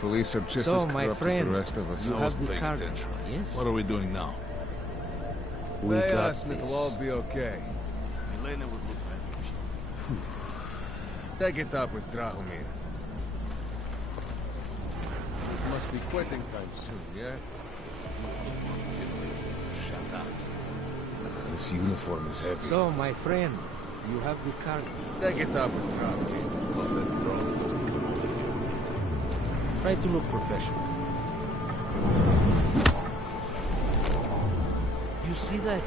Police are just So, as my corrupt as friend, the rest of us. you I was have the paying card. attention. Yes. What are we doing now? We They got asked, this. it'll all be okay. Elena would look better. Take it up with Drahomir. It must be quitting time soon, yeah? Shut up. This uniform is heavy. So, my friend, you have the card. Take it up with Drahomir. Hope that drone doesn't come over. Try to look professional. You see that?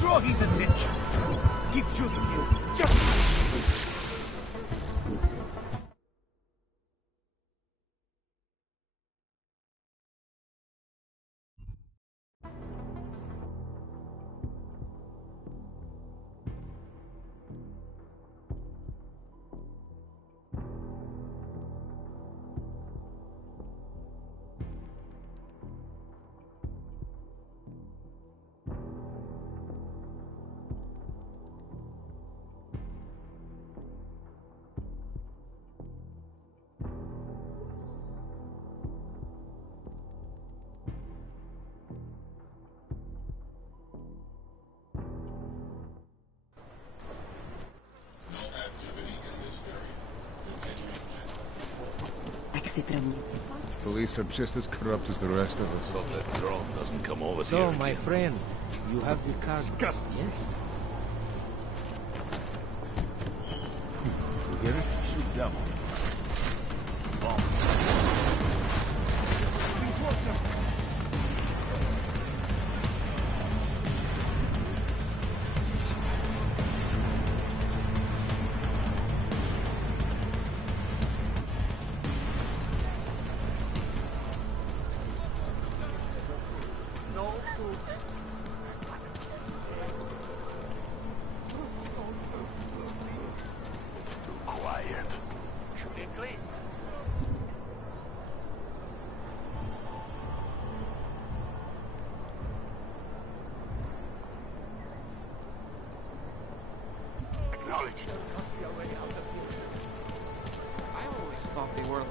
Draw his attention. Keep shooting him. Just... Tak si pro mě. Police are just as corrupt as the rest of us. Hope that drone doesn't come over So, here my again. friend, you have the card. Yes? You hear it? Shoot down. Bomb. It's too quiet. Should it clean? Acknowledged. I always thought they were like...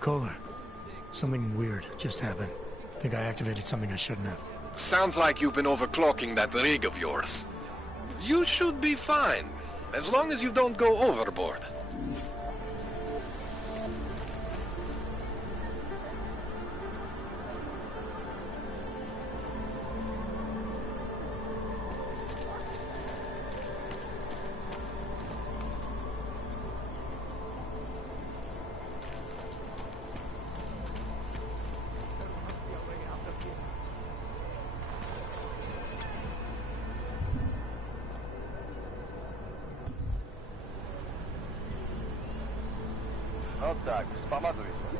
Kohler, something weird just happened. Think I activated something I shouldn't have. Sounds like you've been overclocking that rig of yours. You should be fine, as long as you don't go overboard. No tak, spamaduj se.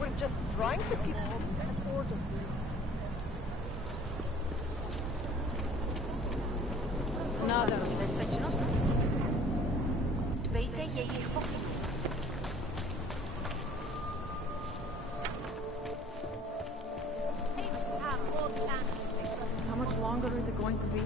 We're just trying to keep order. Nada. Bezpečnost? Dbejte jejich pokyn. How much longer is it going to be?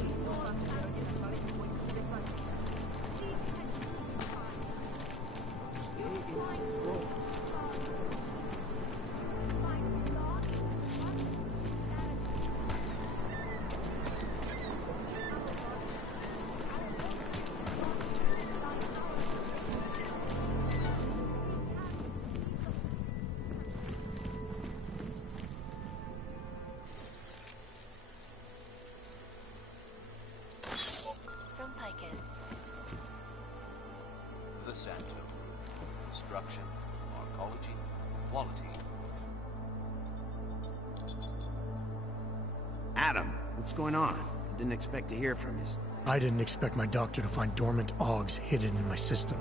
The Santo. Construction, arcology, quality. Adam, what's going on? I didn't expect to hear from you. I didn't expect my doctor to find dormant augs hidden in my system.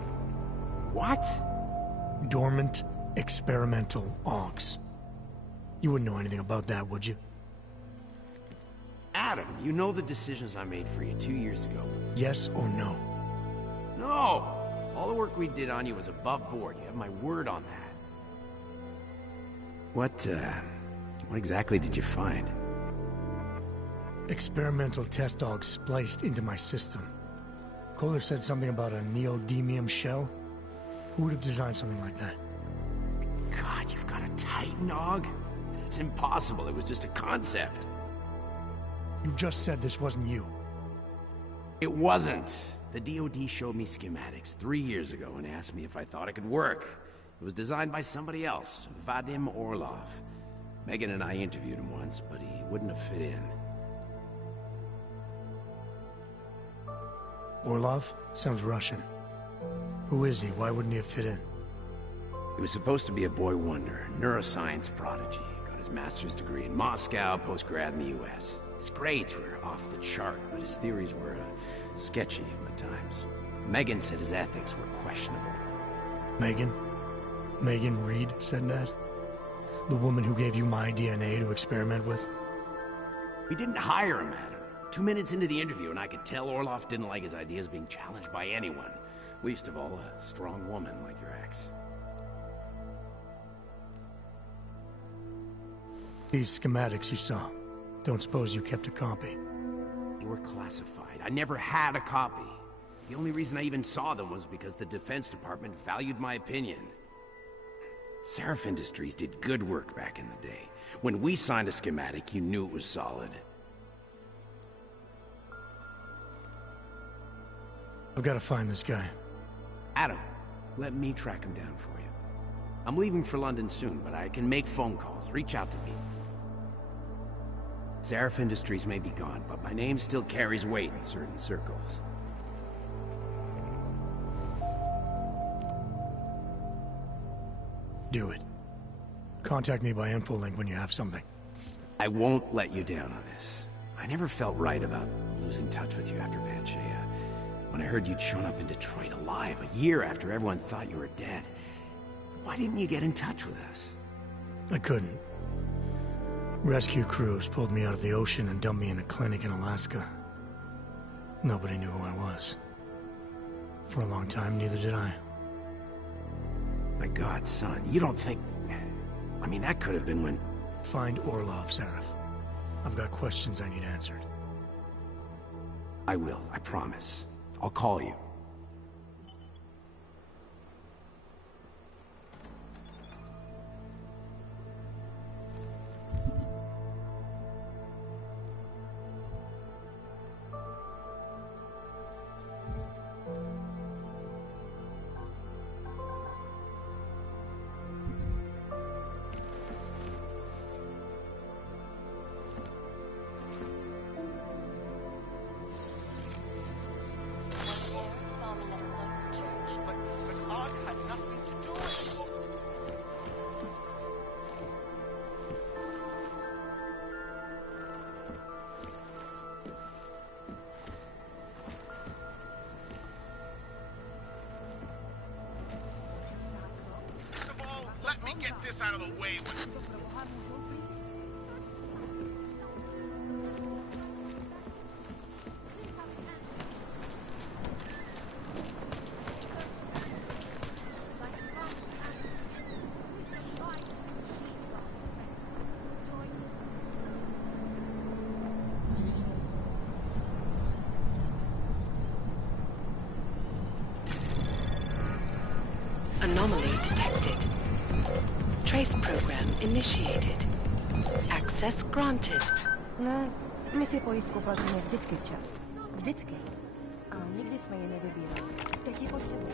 What? Dormant experimental augs. You wouldn't know anything about that, would you? Adam, you know the decisions I made for you 2 years ago. Yes or no? No! All the work we did on you was above board. You have my word on that. What exactly did you find? Experimental test augs spliced into my system. Kohler said something about a neodymium shell. Who would have designed something like that? God, you've got a Titan aug? It's impossible. It was just a concept. You just said this wasn't you. It wasn't. The DoD showed me schematics 3 years ago and asked me if I thought it could work. It was designed by somebody else, Vadim Orlov. Megan and I interviewed him once, but he wouldn't have fit in. Orlov? Sounds Russian. Who is he? Why wouldn't he have fit in? He was supposed to be a boy wonder, neuroscience prodigy. Got his master's degree in Moscow, post-grad in the US. His grades were off the chart, but his theories were sketchy at times. Megan said his ethics were questionable. Megan? Megan Reed said that? The woman who gave you my DNA to experiment with? We didn't hire him, Adam. 2 minutes into the interview, and I could tell Orlov didn't like his ideas being challenged by anyone. Least of all, a strong woman like your ex. These schematics you saw. Don't suppose you kept a copy? They were classified. I never had a copy. The only reason I even saw them was because the Defense Department valued my opinion. Seraph Industries did good work back in the day. When we signed a schematic, you knew it was solid. I've got to find this guy. Adam, let me track him down for you. I'm leaving for London soon, but I can make phone calls. Reach out to me. Seraph Industries may be gone, but my name still carries weight in certain circles. Do it. Contact me by infolink when you have something. I won't let you down on this. I never felt right about losing touch with you after Panchea. When I heard you'd shown up in Detroit alive a year after everyone thought you were dead. Why didn't you get in touch with us? I couldn't. Rescue crews pulled me out of the ocean and dumped me in a clinic in Alaska. Nobody knew who I was. For a long time, neither did I. My God, son, you don't think... I mean, that could have been when... Find Orlov, Seraph. I've got questions I need answered. I will, I promise. I'll call you. Let me get this out of the way. Anomaly detected. Trace program initiated. Access granted. No, my si pojistku platíme vždycky včas. Vždycky. A nikdy jsme ji nevybírali. Teď ji potřebuji.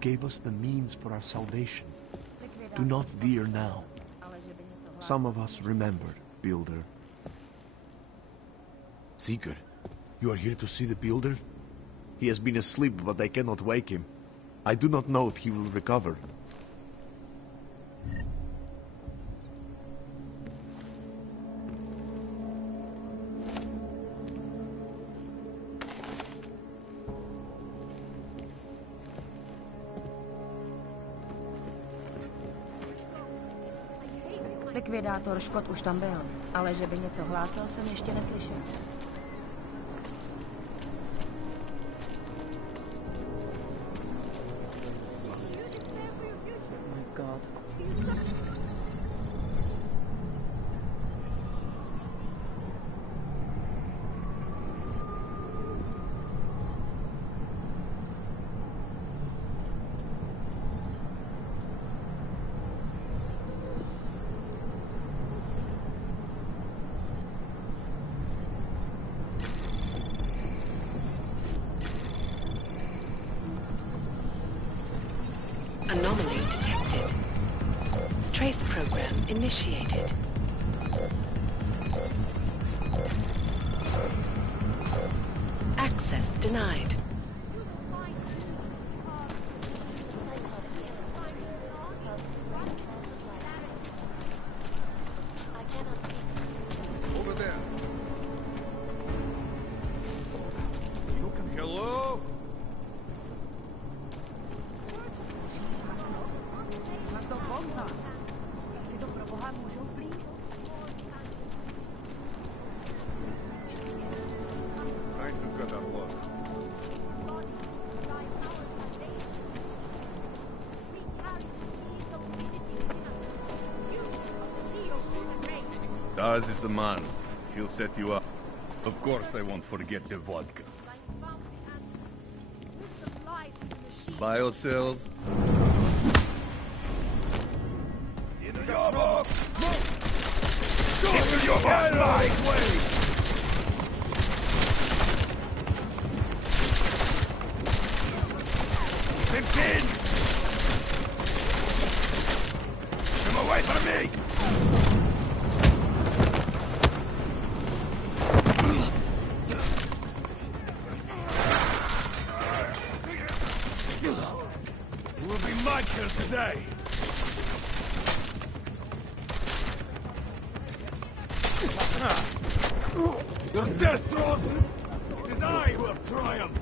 gave us the means for our salvation. Do not veer now. Some of us remembered, Builder. Seeker, you are here to see the Builder? He has been asleep, but I cannot wake him. I do not know if he will recover. Likvidátor Škot už tam byl, ale že by něco hlásil, jsem ještě neslyšel. My God. Anomaly detected. Trace program initiated. Access denied. Over there. Hello? Trying to cut our lock. Daz is the man. He'll set you up. Of course I won't forget the vodka. Biocells. Into your right way! Pimpin! Come away from me! You will be my kill today! Your death throes! It is I who have triumphed!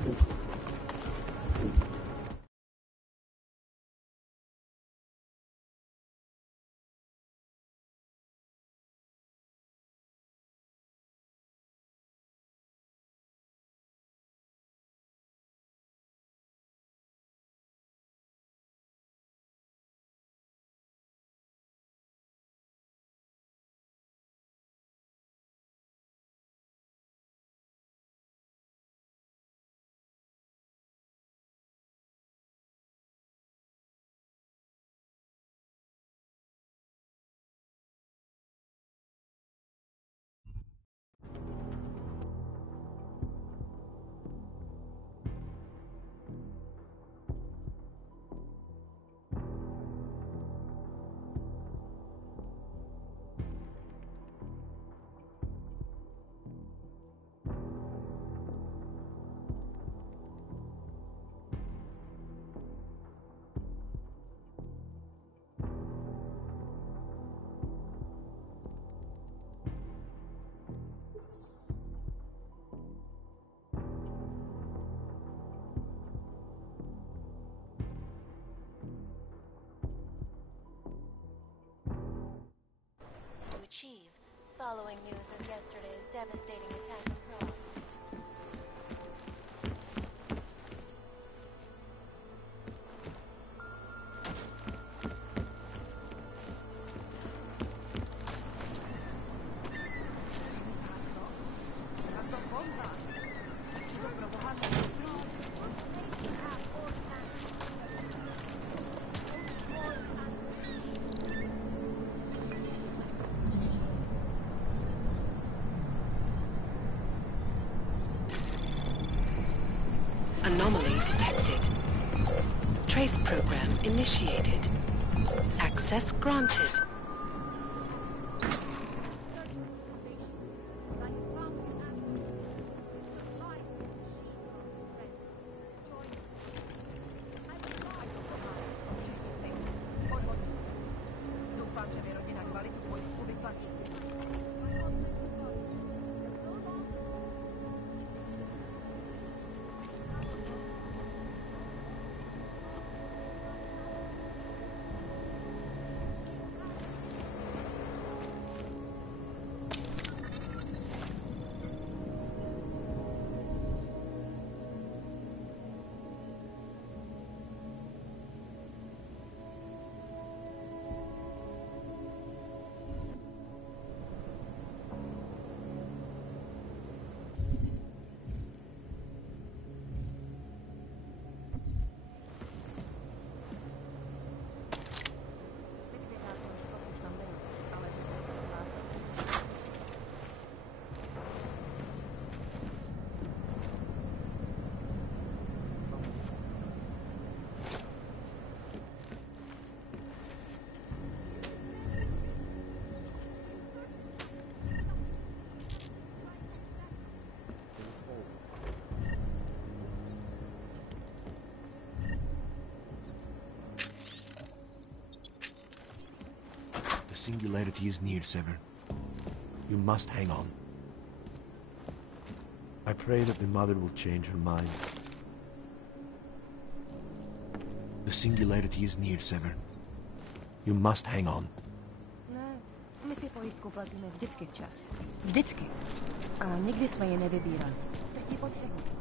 Achieve, following news of yesterday's devastating attack in Prague. Anomaly detected. Trace program initiated. Access granted. Singularity is near, Sever. You must hang on. I pray that the mother will change her mind. The singularity is near, Sever. You must hang on. Ne, my si pojistku platíme vždycky včas. Vždycky. A nikdy jsme je nevybírali. Teď ji potřebuji.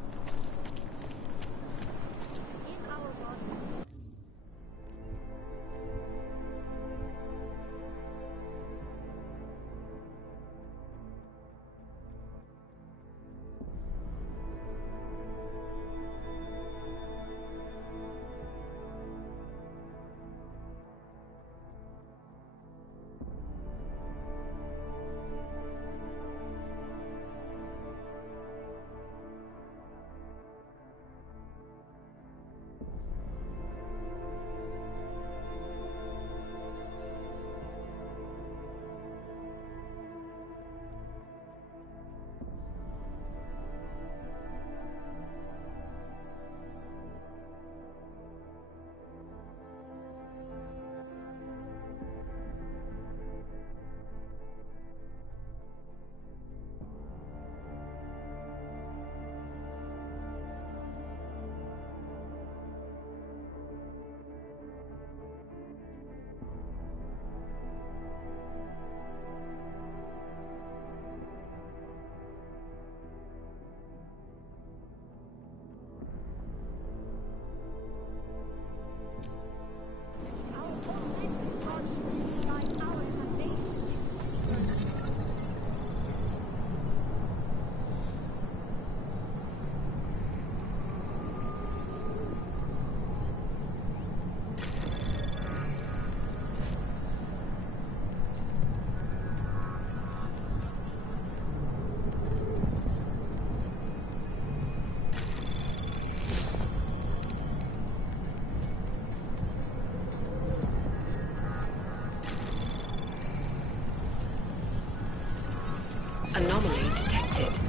Anomaly detected.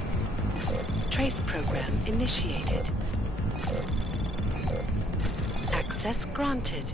Trace program initiated. Access granted.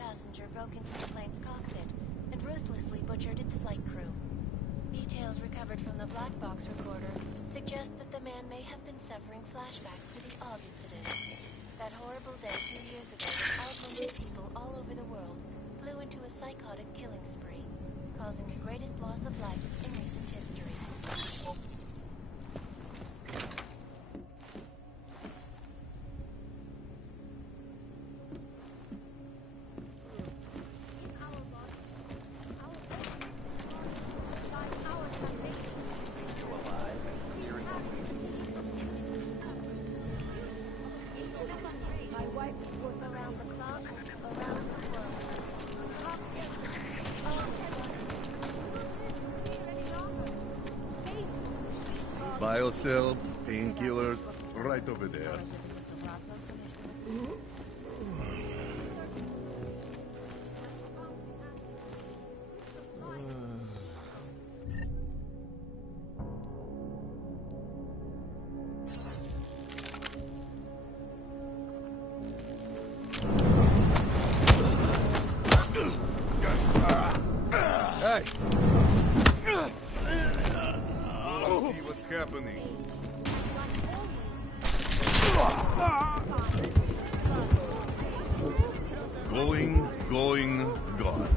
passenger broke into the plane's cockpit and ruthlessly butchered its flight crew. Details recovered from the black box recorder suggest that the man may have been suffering flashbacks to the Oz incident. That horrible day 2 years ago when outnumbered people all over the world flew into a psychotic killing spree, causing the greatest loss of life in recent history. Biocells, painkillers, right over there. Hey! Let's see what's happening. Going, gone.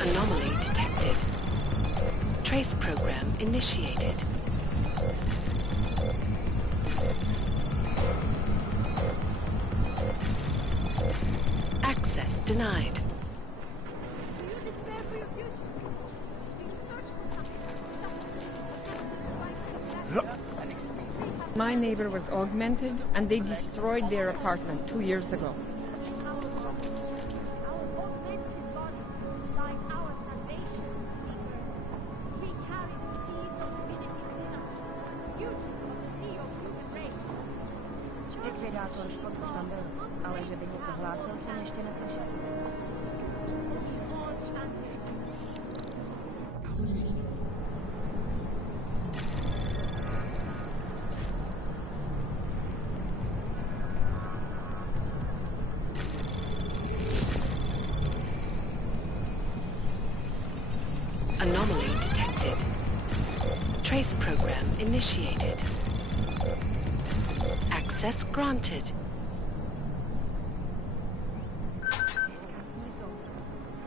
Anomaly detected. Trace program initiated. Access denied. My neighbor was augmented, and they destroyed their apartment 2 years ago. Likvidátor Škot už tam byl, ale že by něco hlásil, jsem ještě neslyšel. Anomaly detected. Trace program initiated. Access granted.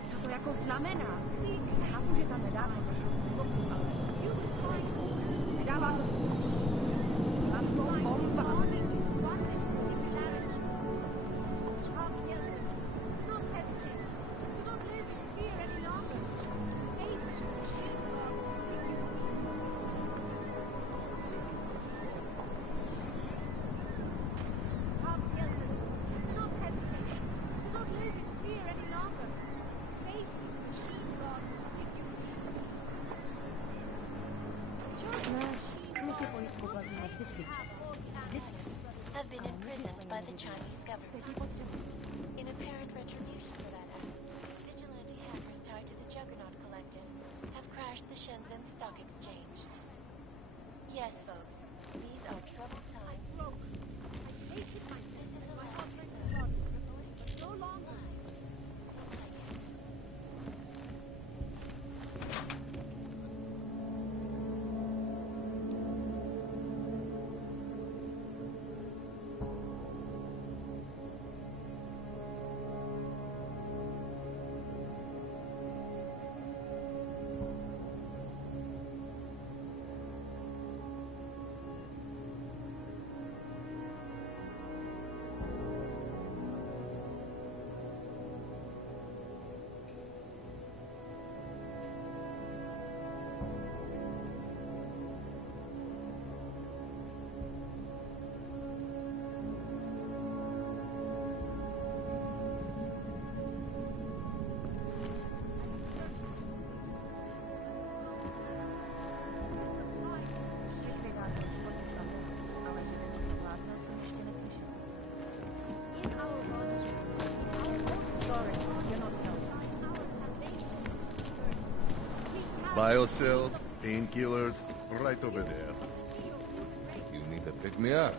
Co to jako znamená? Chápu, že tam nedává nedává to smysl. Tam to bomba. Have been imprisoned by the Chinese government. In apparent retribution for that act, vigilante hackers tied to the Juggernaut Collective have crashed the Shenzhen Stock Exchange. Yes, folks, these are troubled times. This is a lot. No longer. Biocells, painkillers, right over there. You need to pick me up.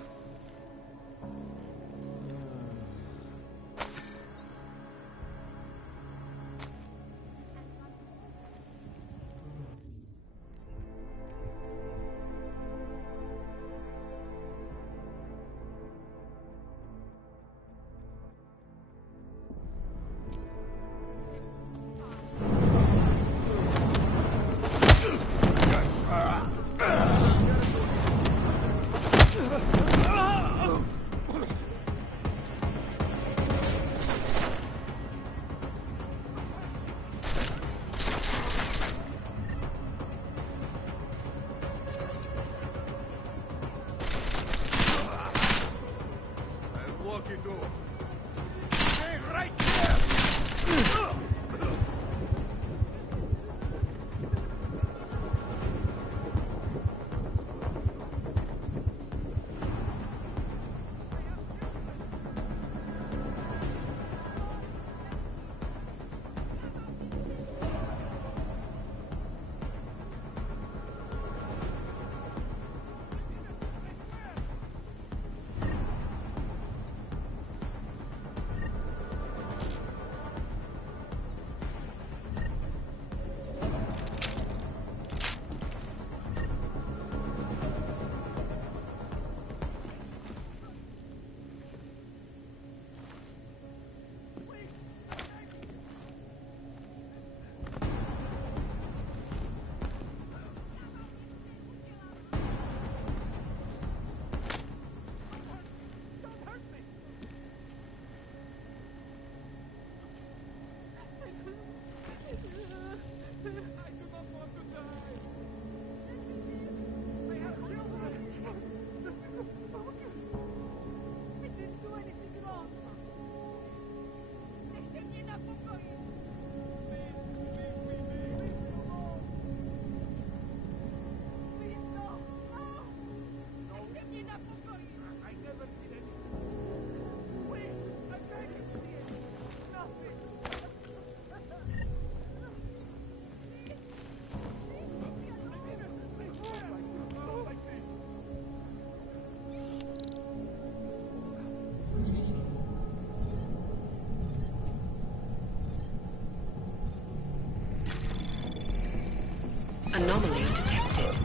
Anomaly detected.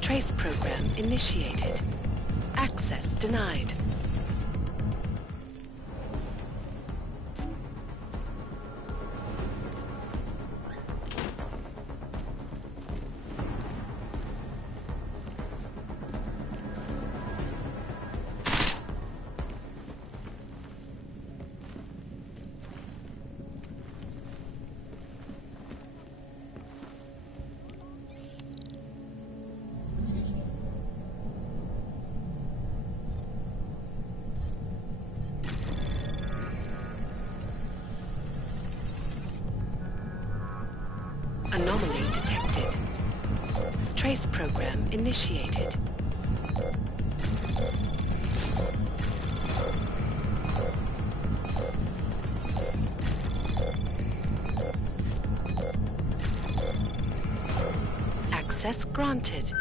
Trace program initiated. Access denied. Anomaly detected. Trace program initiated. Access granted.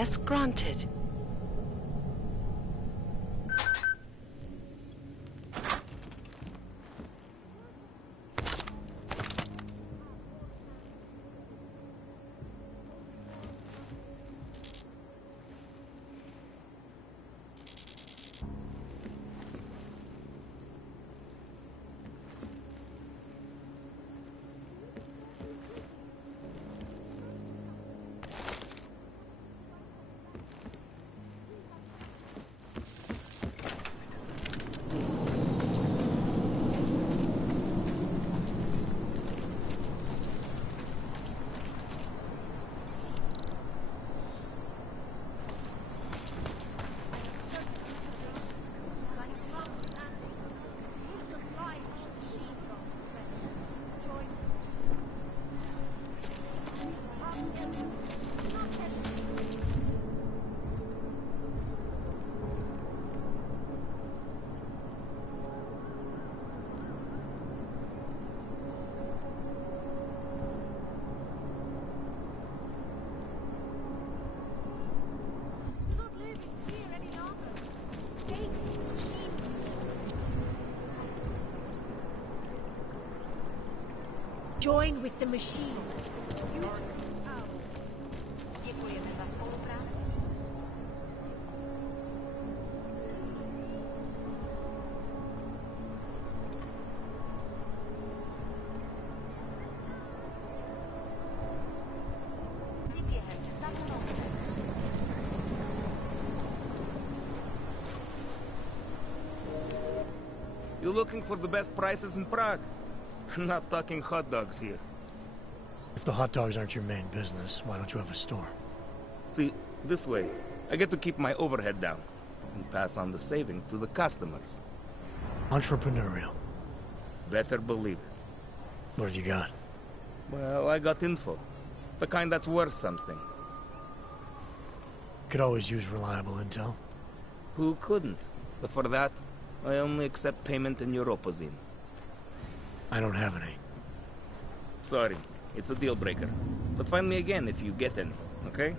Access granted. Join with the machine. Děkujeme za spolupráci. Během stavu nouze. You looking for the best prices in Prague? Not talking hot dogs here. If the hot dogs aren't your main business, why don't you have a store? See, this way, I get to keep my overhead down and pass on the savings to the customers. Entrepreneurial. Better believe it. What have you got? Well, I got info. The kind that's worth something. Could always use reliable intel. Who couldn't? But for that, I only accept payment in Europozine. I don't have any. Sorry, it's a deal breaker. But find me again if you get any, okay?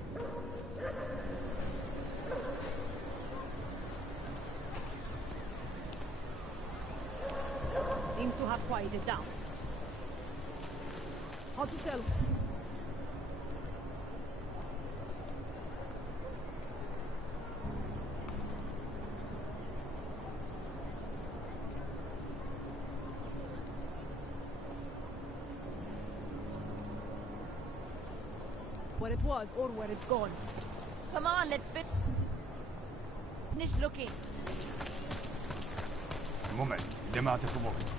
Seems to have quieted down. How to tell? Where it was or where it's gone. Come on, let's finish looking. Moment, ideme ti pomoct.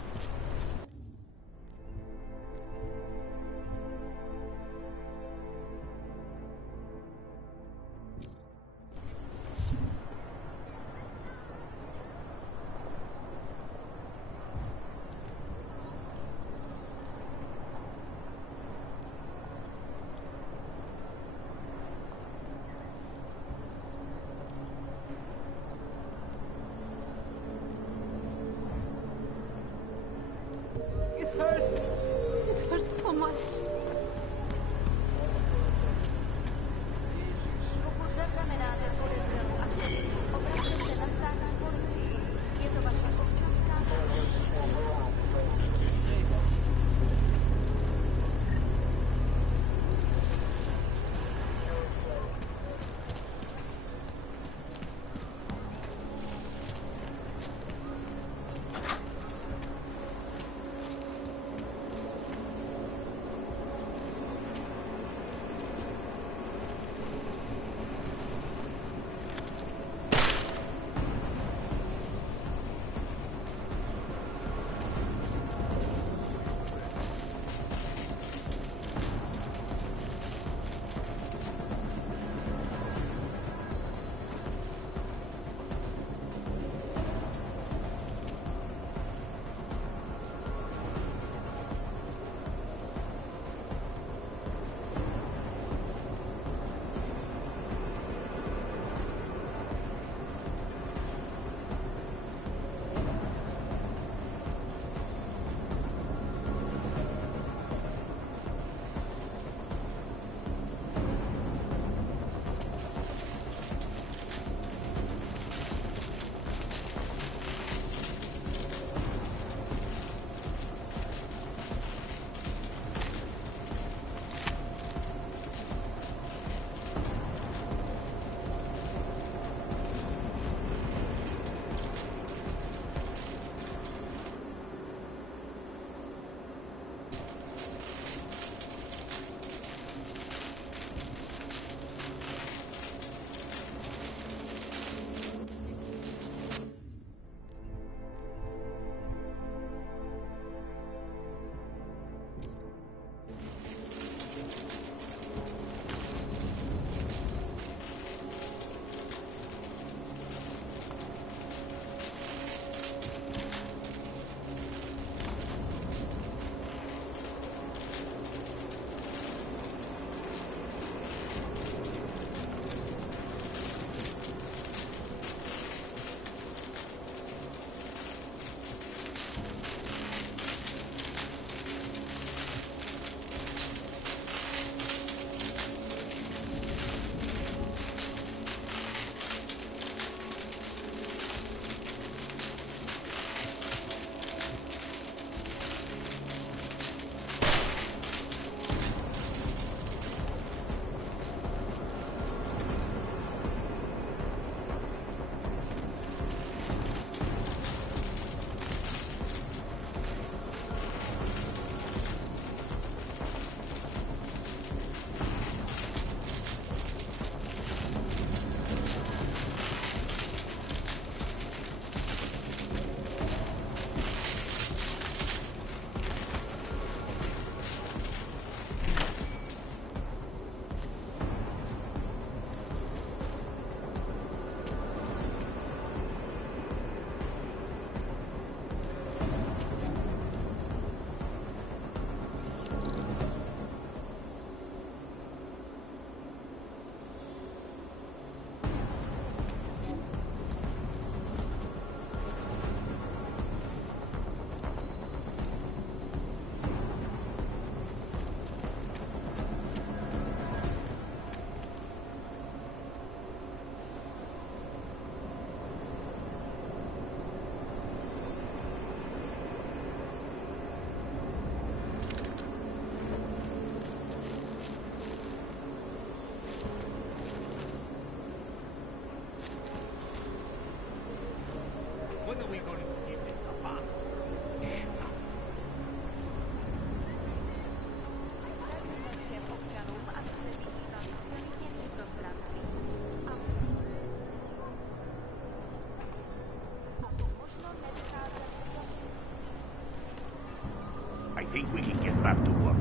think we can get back to work.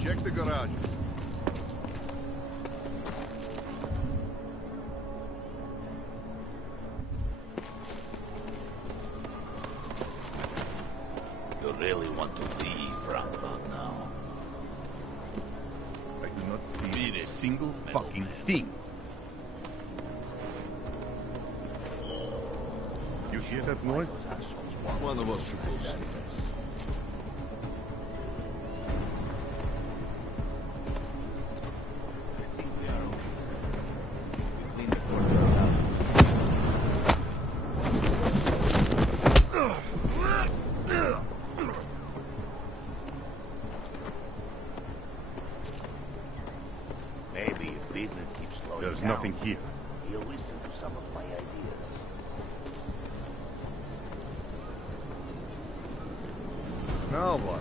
Check the garage. You really want to leave, Rambo, now? I do not see a single fucking thing. You hear that noise? One of us should go see. Maybe if business keeps slowing There's down, nothing here. you'll listen to some of my ideas. Now what?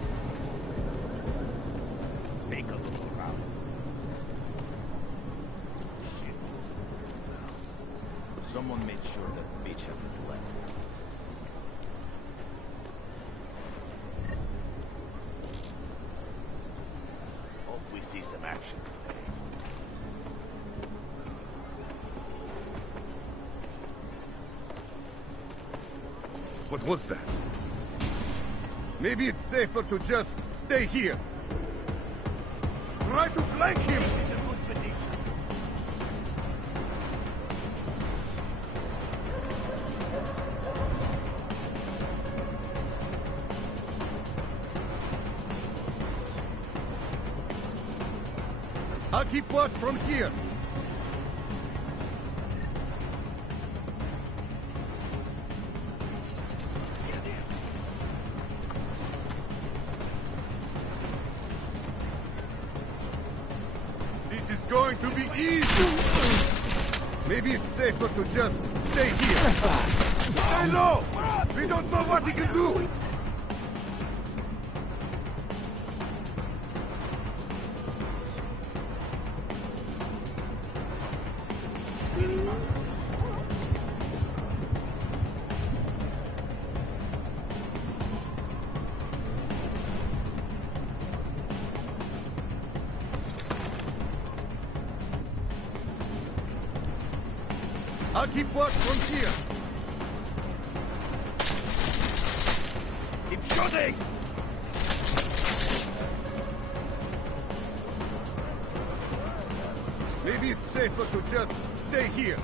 Take a look around. Shit. Someone made sure that bitch hasn't left. Hope we see some action today. What was that? Maybe it's safer to just stay here. Try to flank him! I'll keep watch from here. This is going to be easy. Maybe it's safer to just stay here. Stay low! We don't know what he can do! I'll keep watch from here. Keep shooting! Maybe it's safer to just stay here.